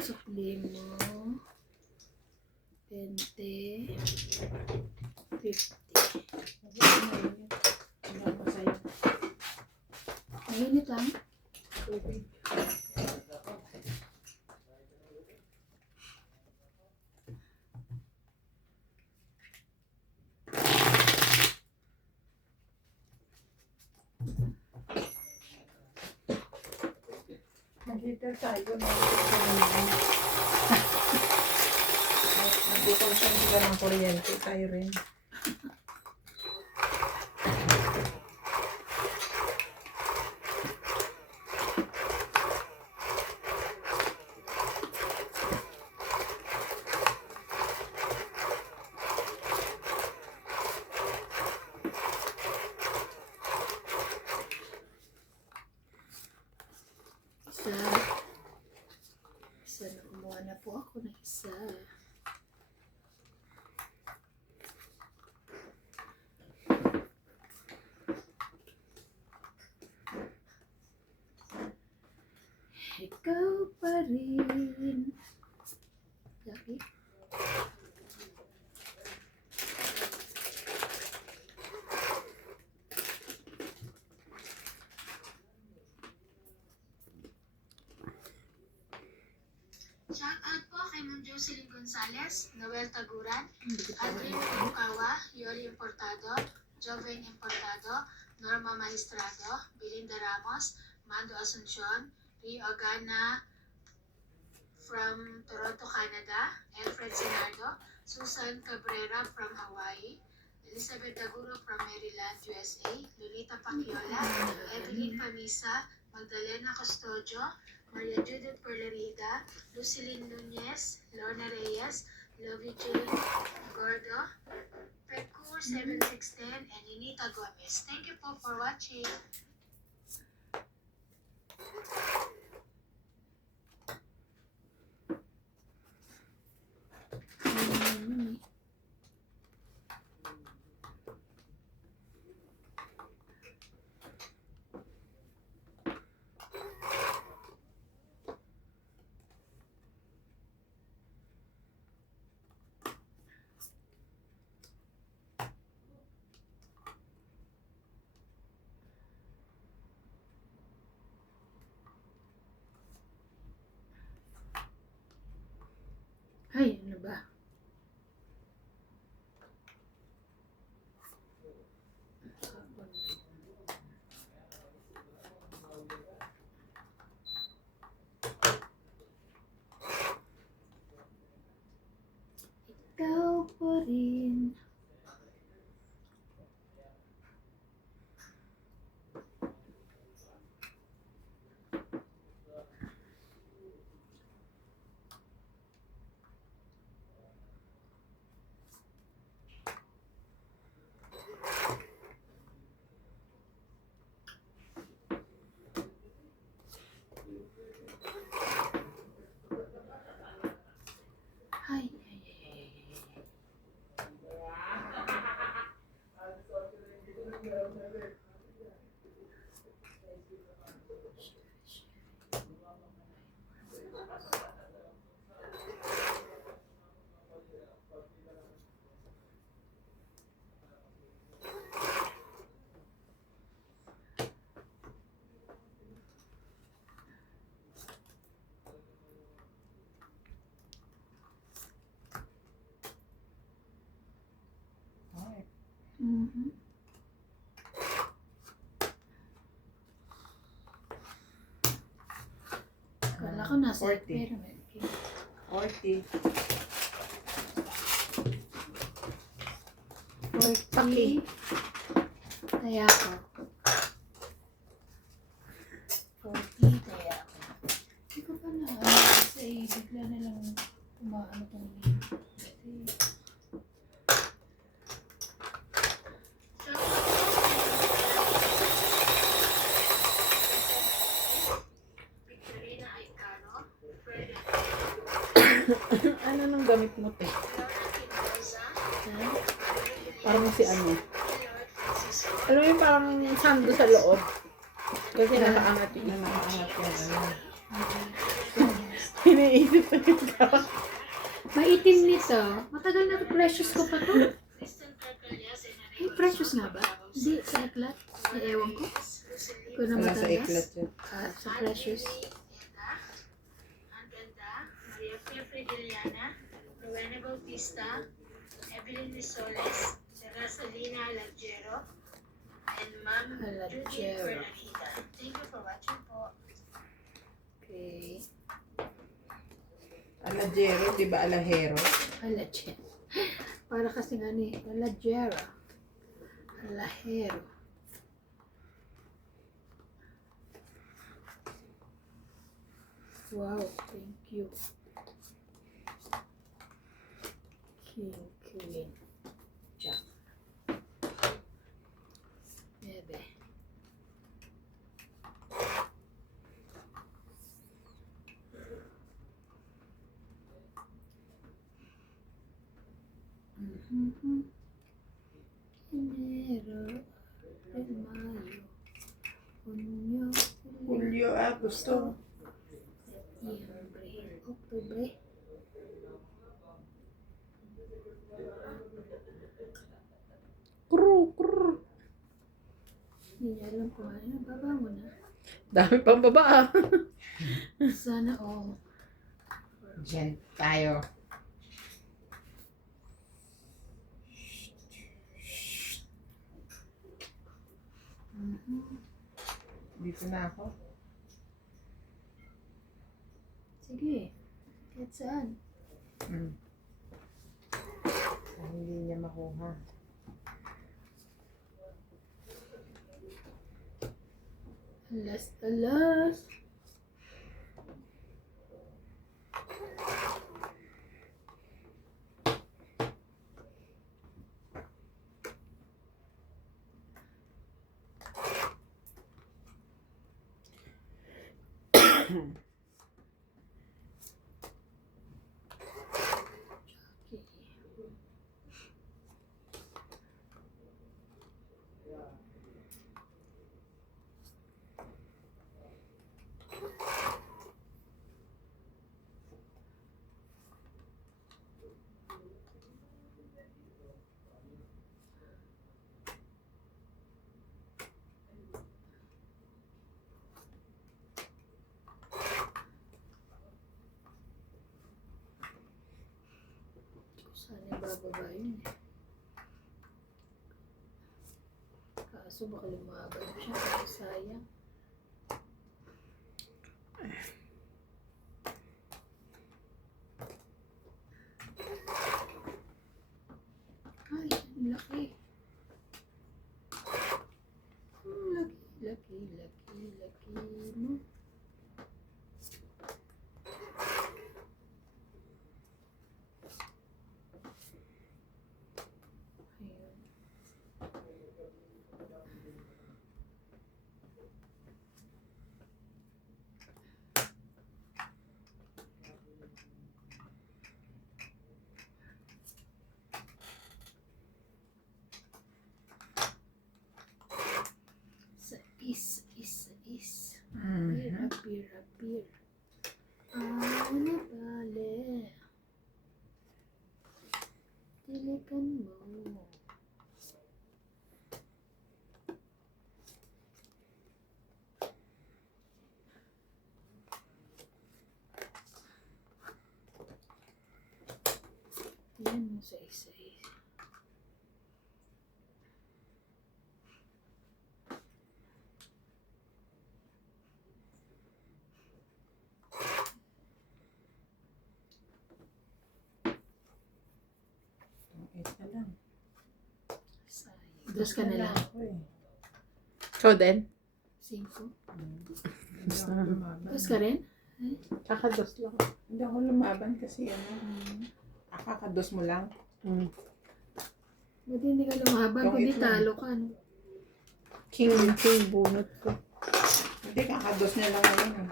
sukli mo 20 50 mainit lang. Mag-heater tayo. Nagkukonsume sila ng kuryente. Tayo rin. Isa na kumuha na po ako ng isa. Ikaw pa rin. Laki. Shout out po kay Ma'am Jocelyn Gonzalez, Noel Taguran, Adrian Bukawa, Yoli Importado, Joven Importado, Norma Maestrado, Belinda Ramos, Mando Asuncion, Rio Agana from Toronto, Canada, Alfred Senardo, Susan Cabrera from Hawaii, Elizabeth Daguro from Maryland, USA, Lolita Paciola, Evelyn Pamisa, Magdalena Custodio, Maria Judith Perlerida, Lucilyn Nunez, Lorna Reyes, Lovie Jane Gordo, Pecur 7610, and Unita Gomez. Thank you po for watching. Ay, ano ba? Ikaw pa rin. Ay, ay, ay, ay. Ay, Mhm. Kala ko nasa 40. pyramid. 40. 40. Kaya ako. 40 kaya ako. Hindi ko pa na kasi bigla na lang kumaano tong Victorina Aicano, Fred Ano nang gamit mo, te? Laura Quinoza, Parang si ano. Lord Francisco, Alam mo yung parang sando sa loob. Kasi nakaangat Yung yung nakaangat yan. Ano. Iniisip ko yung tao. Maitim nito. Matagal na precious ko pa to. Kristen Carcallas, and Ay, precious nga ba? Hindi, sa eklat. Ay, ewan ko. Hindi ko na Wala sa iklat matagas. yun. Sa precious. Anganda, Maria Pia Frediliana, Rowena Bautista, Evelyn Risoles, Rosalina Alagero, and Ma'am Judy Alagero. Fernandita. Thank you for watching po. Okay. Alajero, di ba alahero? Alagero. Para kasi nga ni Alagero. Alahero. Wow, thank you. King, Queen, Jack. Bebe. Mhm. Enero, Mayo, Junio, Julio, Agosto. Septiembre, Octubre. Kru, kru. Hindi niya alam kung ano. Babango na. Dami pang baba ah. Sana all. Diyan tayo. Mhm. Dito na ako. Sige. Kahit saan. Mm. Ah, hindi niya makuha. Alas, alas. Okay. Sana bababa yun eh. Kaso baka lumaban siya. Kasi sayang. Ay, ang laki. Ang laki mo. Ayun. Sa is. Appear. Ano bale? Tilikan mo. Yan mo sa isa. Isa lang. Sayang. Dos ka na lang. Ako eh. So then, 5. Hindi ako lumaban. Dos ka rin? kakados lang. Hindi ako lumaban kasi ano. Akakados mo lang. Buti hindi ka lumaban, Yung kundi itlog. talo ka. No? King bunot ko. Hindi, kakados niya lang ngayon eh.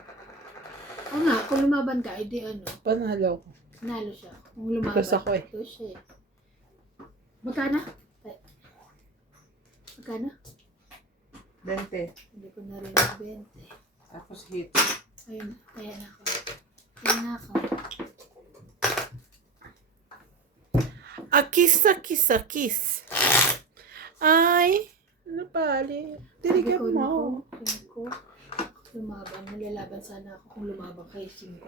O nga, kung lumaban ka, edi ano, Panalo ko. nalo siya. Kung lumaban, Dos ako eh. dos siya eh. Magkano? Magkano? 20. Hindi ko narinig 20. Tapos hit. Ayun, ayan ako. Ayan ako. A kiss. Ay, napali. Tiligan Sabi ko, mo. naku, 5. Lumaban, nalalaban sana ako kung lumaban kay 5.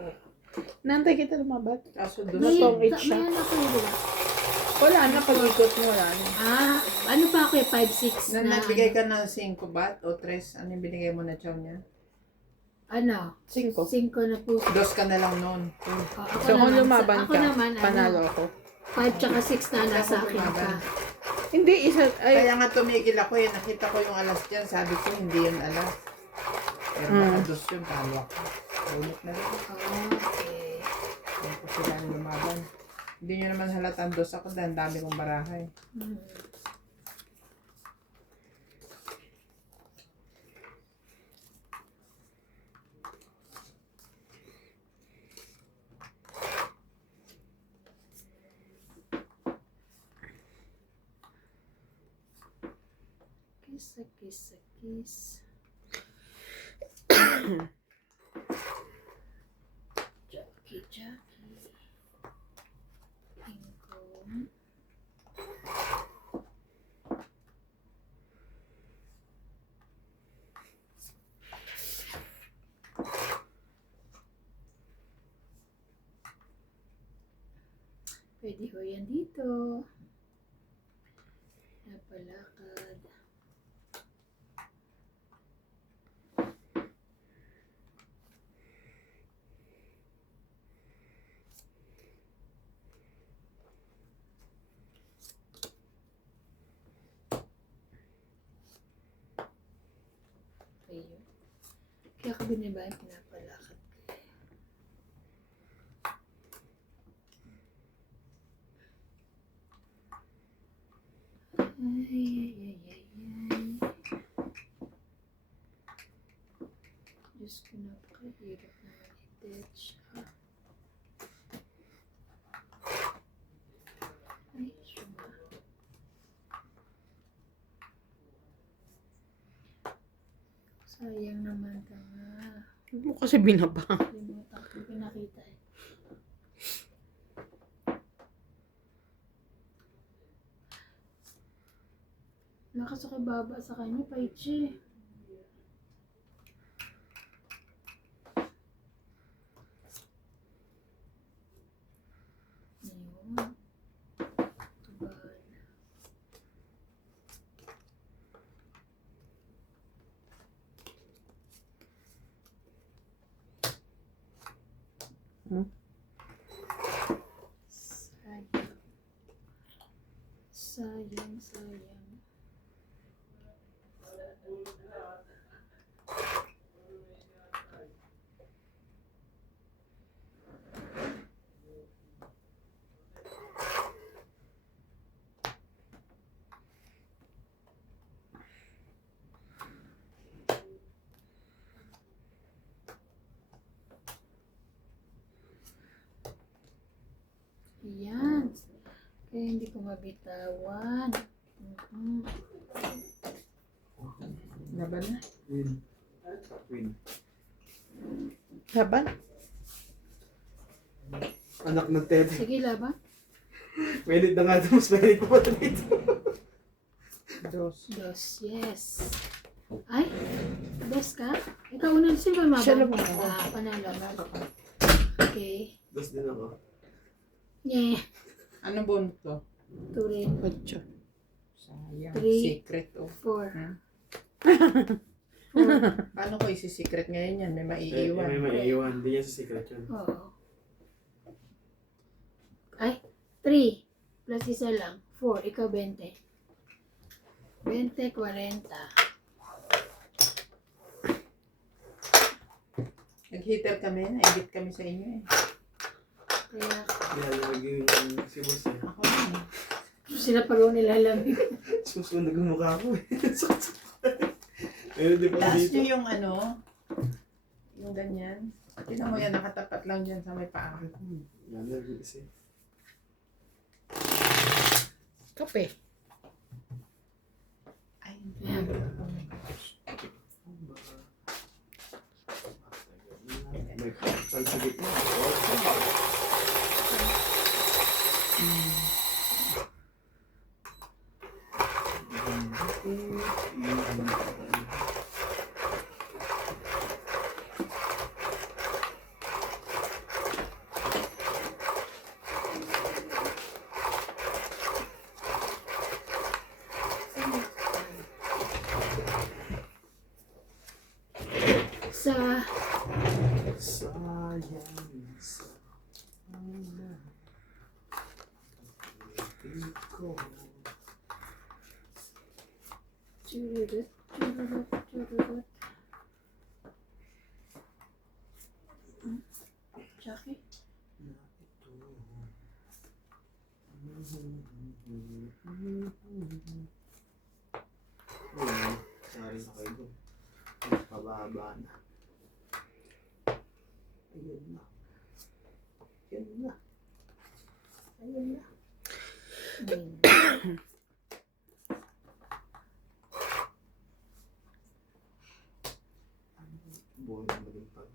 Nantay kita lumabat. Kaso Ano dos. tong eight siya? May ako yun, diba? Wala na, pag-ikot mo wala na. Ano pa ako eh, 5-6 Nang na. nagbigay ka ng 5 bat o 3, ano yung binigay mo na chow niya? Ano? 5. 5 na po. Dos ka na lang noon. Ako So kung naman, lumaban ako ka, naman, panalo ako. 5 tsaka 6 na nasa Ako akin ka. lumaban. Hindi, isa, ay, Kaya nga tumigil ako eh. Nakita ko yung alas dyan. Sabi ko hindi yun alas. Pero baka dos yun. Talo ako. Ulit na rin. Okay. Kaya ko sila ang lumaban. Hindi nyo naman halatang dos ako dahil dami kong barahay. Hmm. Kiss. Jackie. King Kong. Pwede ho yan dito. Napalakad. Ayun. Kaya ka binaba yung pinapalakad ko. Ay. Diyos ko, napakahirap naman i-detach. Ay, suma. Sayang naman ka nga. hindi mo kasi binaba. Limutan ko pinakita eh. Lakas ako baba sa kanya, Paichi. Ayun. Sayang, sayang. Yan. Kaya hindi ko mabitawan. Mhm. Laban na. Win. Laban? Anak ng Ted. Sige, laban. Mainit na nga ito. Mas mainit pa ito dito. Dos. Dos, yes. Ay, best ka? Ikaw una, sino ba Siya maban? na ba? Panalo. Okay. Dos din ako. Yeah. Ano bunto? 2 rin. 8. Sayang. Three. Secret oh. 4. Paano ko isi-secret ngayon yan? May maiiwan. May maiiwan. Hindi niya sa secret yun. Oo. Ay, 3. Plus isa lang. 4. Ikaw 20. 20, 40. Nag-heater kami, naibit kami sa inyo eh. Kaya, Yan, naging si boss eh. Ako lang eh. sila pa rin nilalamig. Susunod ang mukha ko eh. Meron din pala Taas dito. nyo yung ano, yung ganyan. Tignan mo yan, nakatapat lang dyan sa may paa. Yan, nag-iis eh. Kape. Ay, Yan. May kapal sa gitna. Sa, Sayang sa ko. chururut, chururut, chururut. Jackie? Ayun, sorry na kayo doon. Pababa na. Ayun na. Ayun na. Ayun na. Ayun. Buhay mo din pala.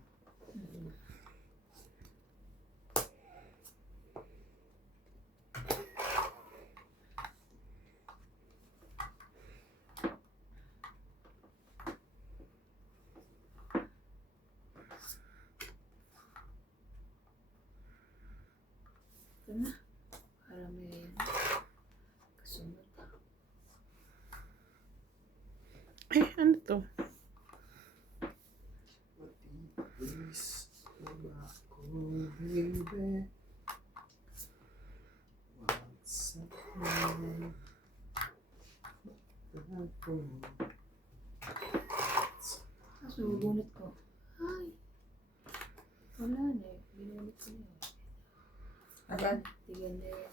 Ito na. Para may kasunod. Ay, ano to? Please, mama ko, baby. What's up, man? Ako. Tapos mabubunot ko. Ay. Wala na eh. Binunot ko na eh. Laban. Tigan na yun.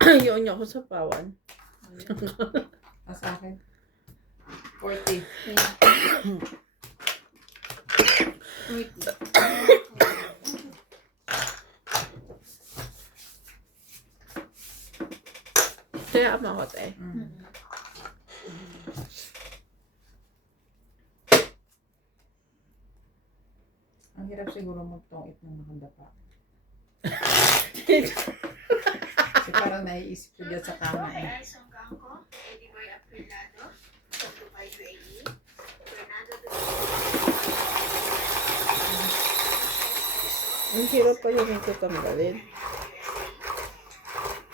Ayaw niya ako sa pawan. Sa akin. 40. Kaya. 40. Kaya amakot eh. Ang hirap siguro magtongit ng nakadapa. Kasi parang naiisip ko dyan sa kama eh. Aison Blanco, Eddie Boy Aprilado, Dubai UAE, Fernando Ang hirap pa yung ito tanggalin.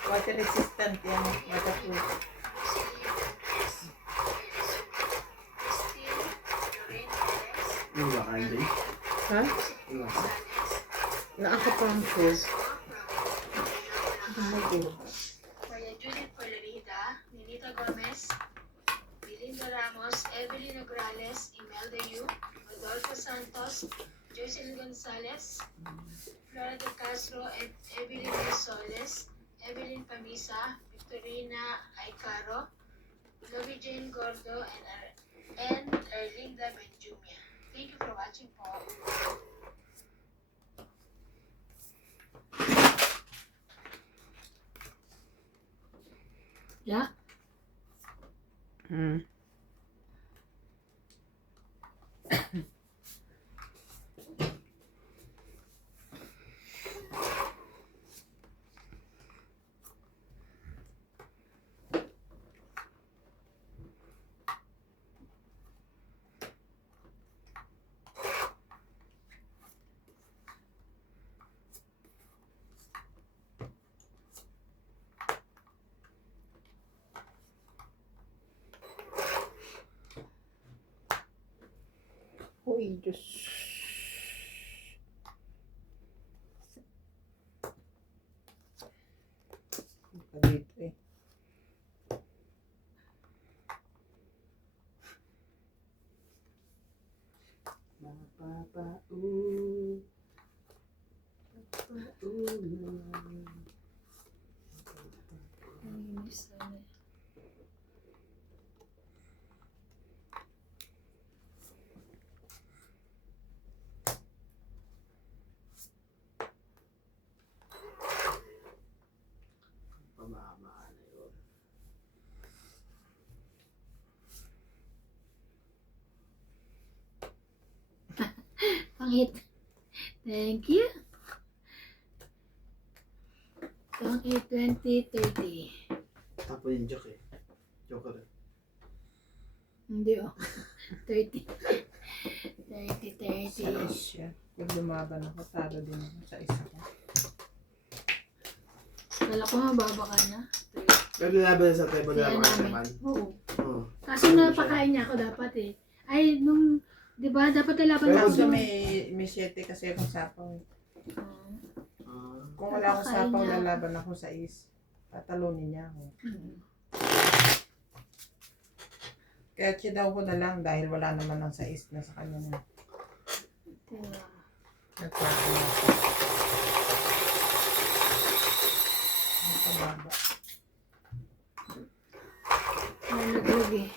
Water resistant yan. Waterproof. Yung baka hindi. Ha? Ano? Nakakapangko. Maria Judith Polarida, Ninita Gomez, Belinda Ramos, Evelyn Nograles, Imelda Yu, Rodolfo Santos, Jocelyn Gonzalez, Flora de Castro, Evelyn Soles, Evelyn Pamisa, Victorina Aicaro, Lovie Jane Gordo, and Erlinda Benjumia. Thank you for watching po. Yeah. Hmm. Uy, Diyos. Dito eh. Mapapaulan. Nainis na. Pamama na yun. Pangit. Thank you. Pang 2030. Tapon yung joke eh. Joker eh. Hindi oh. 30. 30. Sa is yan. Pag lumaban ako, talo din ako sa isa ko. Kala ko mababa ka na. Pero laban sa table Kaya na namin. naman. Oo. Oo. Kaso napakain niya ako dapat eh. Ay, nung, di ba, dapat nalaban Pero na ako. Kasi may 7 kasi akong sapaw. Ah. Kung wala akong Napakain sapaw, niya. lalaban ako sa is. Tatalunin niya ako. Kaya daw ko na lang dahil wala naman ang sais na sa kanya na. Nagpapalala. Napababa. Nalaglag eh.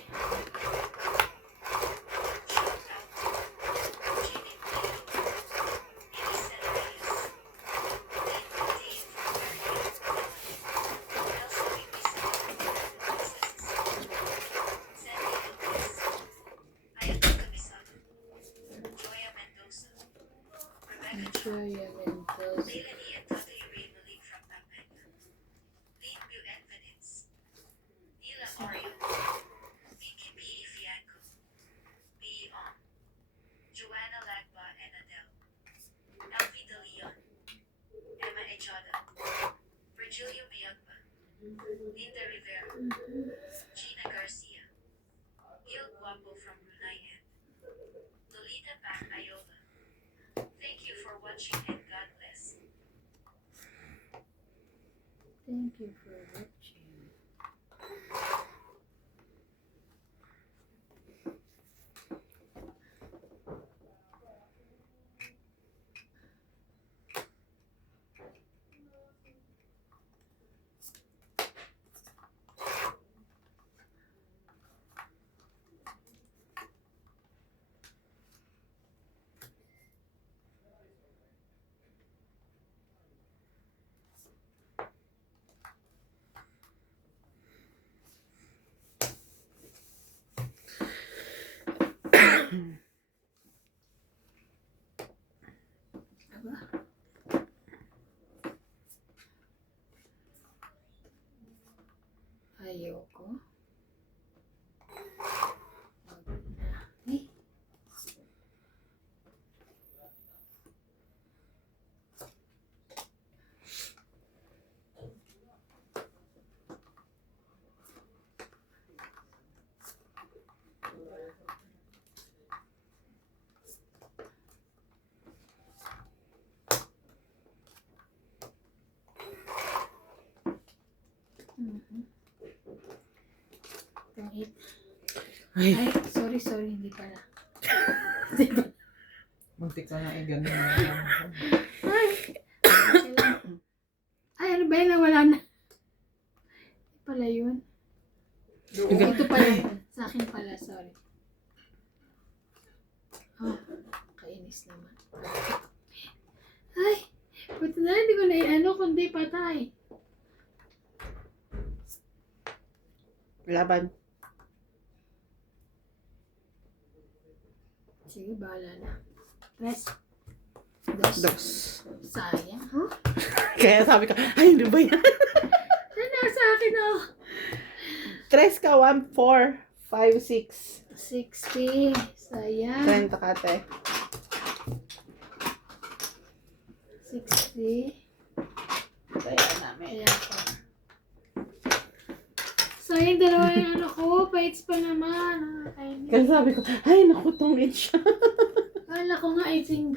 Joya Mendoza. Leilani and Tatay Ray Malik from Pampanga. Linview Evidence. Nila Oreo. Vicky P. Fianco. B. On. Joanna Lagba and Adele. Elvie De Leon. Emma Ejada. Virgilio Mayagba. Linda Rivera. Gina Garcia. Il Guapo from Brunei and Lolita Pac Ayola. Thank you for watching and God bless. Thank you for watching. Aba. Ayoko. Ay. Mhm. Itong 8. Ay, Ay, sorry, hindi pala. Muntik ko na i-ganun. Ay, ay, ano ba yun? Nawala na. Hindi pala yun. Ito pala. Sa akin pala, sorry. Oh, kainis naman. Ay, buti na hindi ko na kundi patay. laban. Sige, bahala na. 3, 2, Dos. sayang. Huh? Kaya sabi ko, ay, ano ba yan? Ay, nasa akin oh. 3 ka, 1, 4, 5, 6. 60. Sayang. 30 ka, te. 60. Kaya namin. Kaya pa. Sayang, dalawa yung ano ko. Paits pa naman. Nakakainis. Kaya sabi ko, ay, naku, tungit siya. Kala ko nga, I think,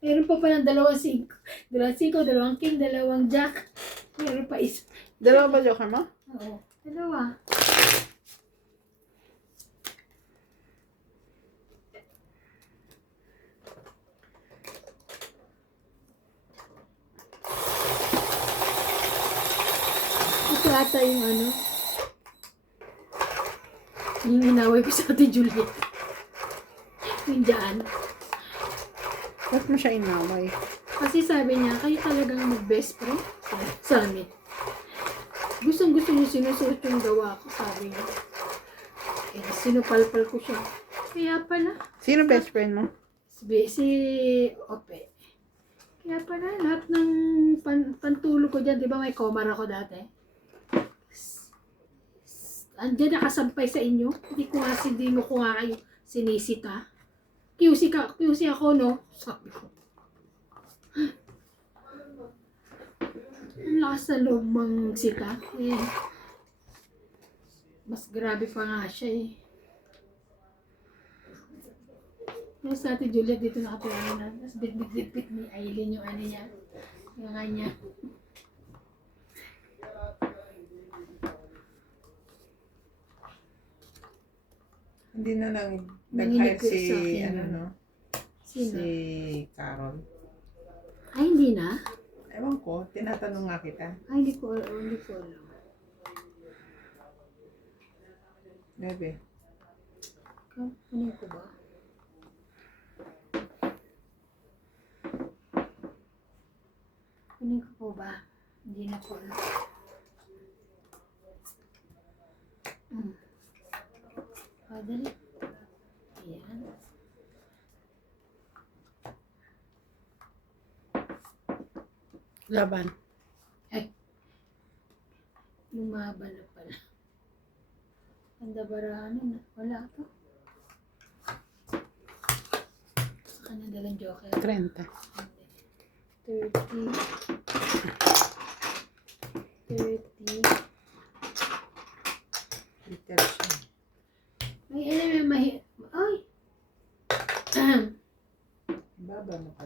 meron pa palang 2 5. 2 5, 2 king, 2 jack. Meron pa isa. Dalawa ba joker mo? Oo. 2. Ito ata yung ano. Yung inaway ko sa Ate Juliet. Yung dyan. Ba't mo siya inaway? Kasi sabi niya, kayo talagang mag-best friend sa amin. Gustong-gusto niyo sinusuot yung gawa ko, sabi niya. Eh, sinupalpal ko siya. Kaya pala, Sino best friend mo? si Ope. Kaya pala, lahat ng pantulog ko dyan, di ba may komar ako dati? Andiyan nakasampay sa inyo. Hindi mo ko nga kayo sinisita. QC ako, no? Sabi ko. Ang lakas sa loob mang sita. Eh, mas grabe pa nga siya eh. Yung sa Ate Juliet dito nakatira na. Tapos bit-bit ni Aileen yung ano niya. Yung kanya. Hindi na lang Nanginig nag-hire ko si, sa akin, ano, yun. no? Sino? Si Carol. Ay, hindi na? Ewan ko, tinatanong nga kita. Ay, hindi ko alam. Bebe. Ano ko ba? Kunin ko po ba? Hindi na po alam. Dali. Ayan. Laban. Lumaban na pala. Ang dabarahanan na. Wala to. Saka na dalang joker. 30. 30. 30. Peter siya. May alam yung ay! Baba mo ka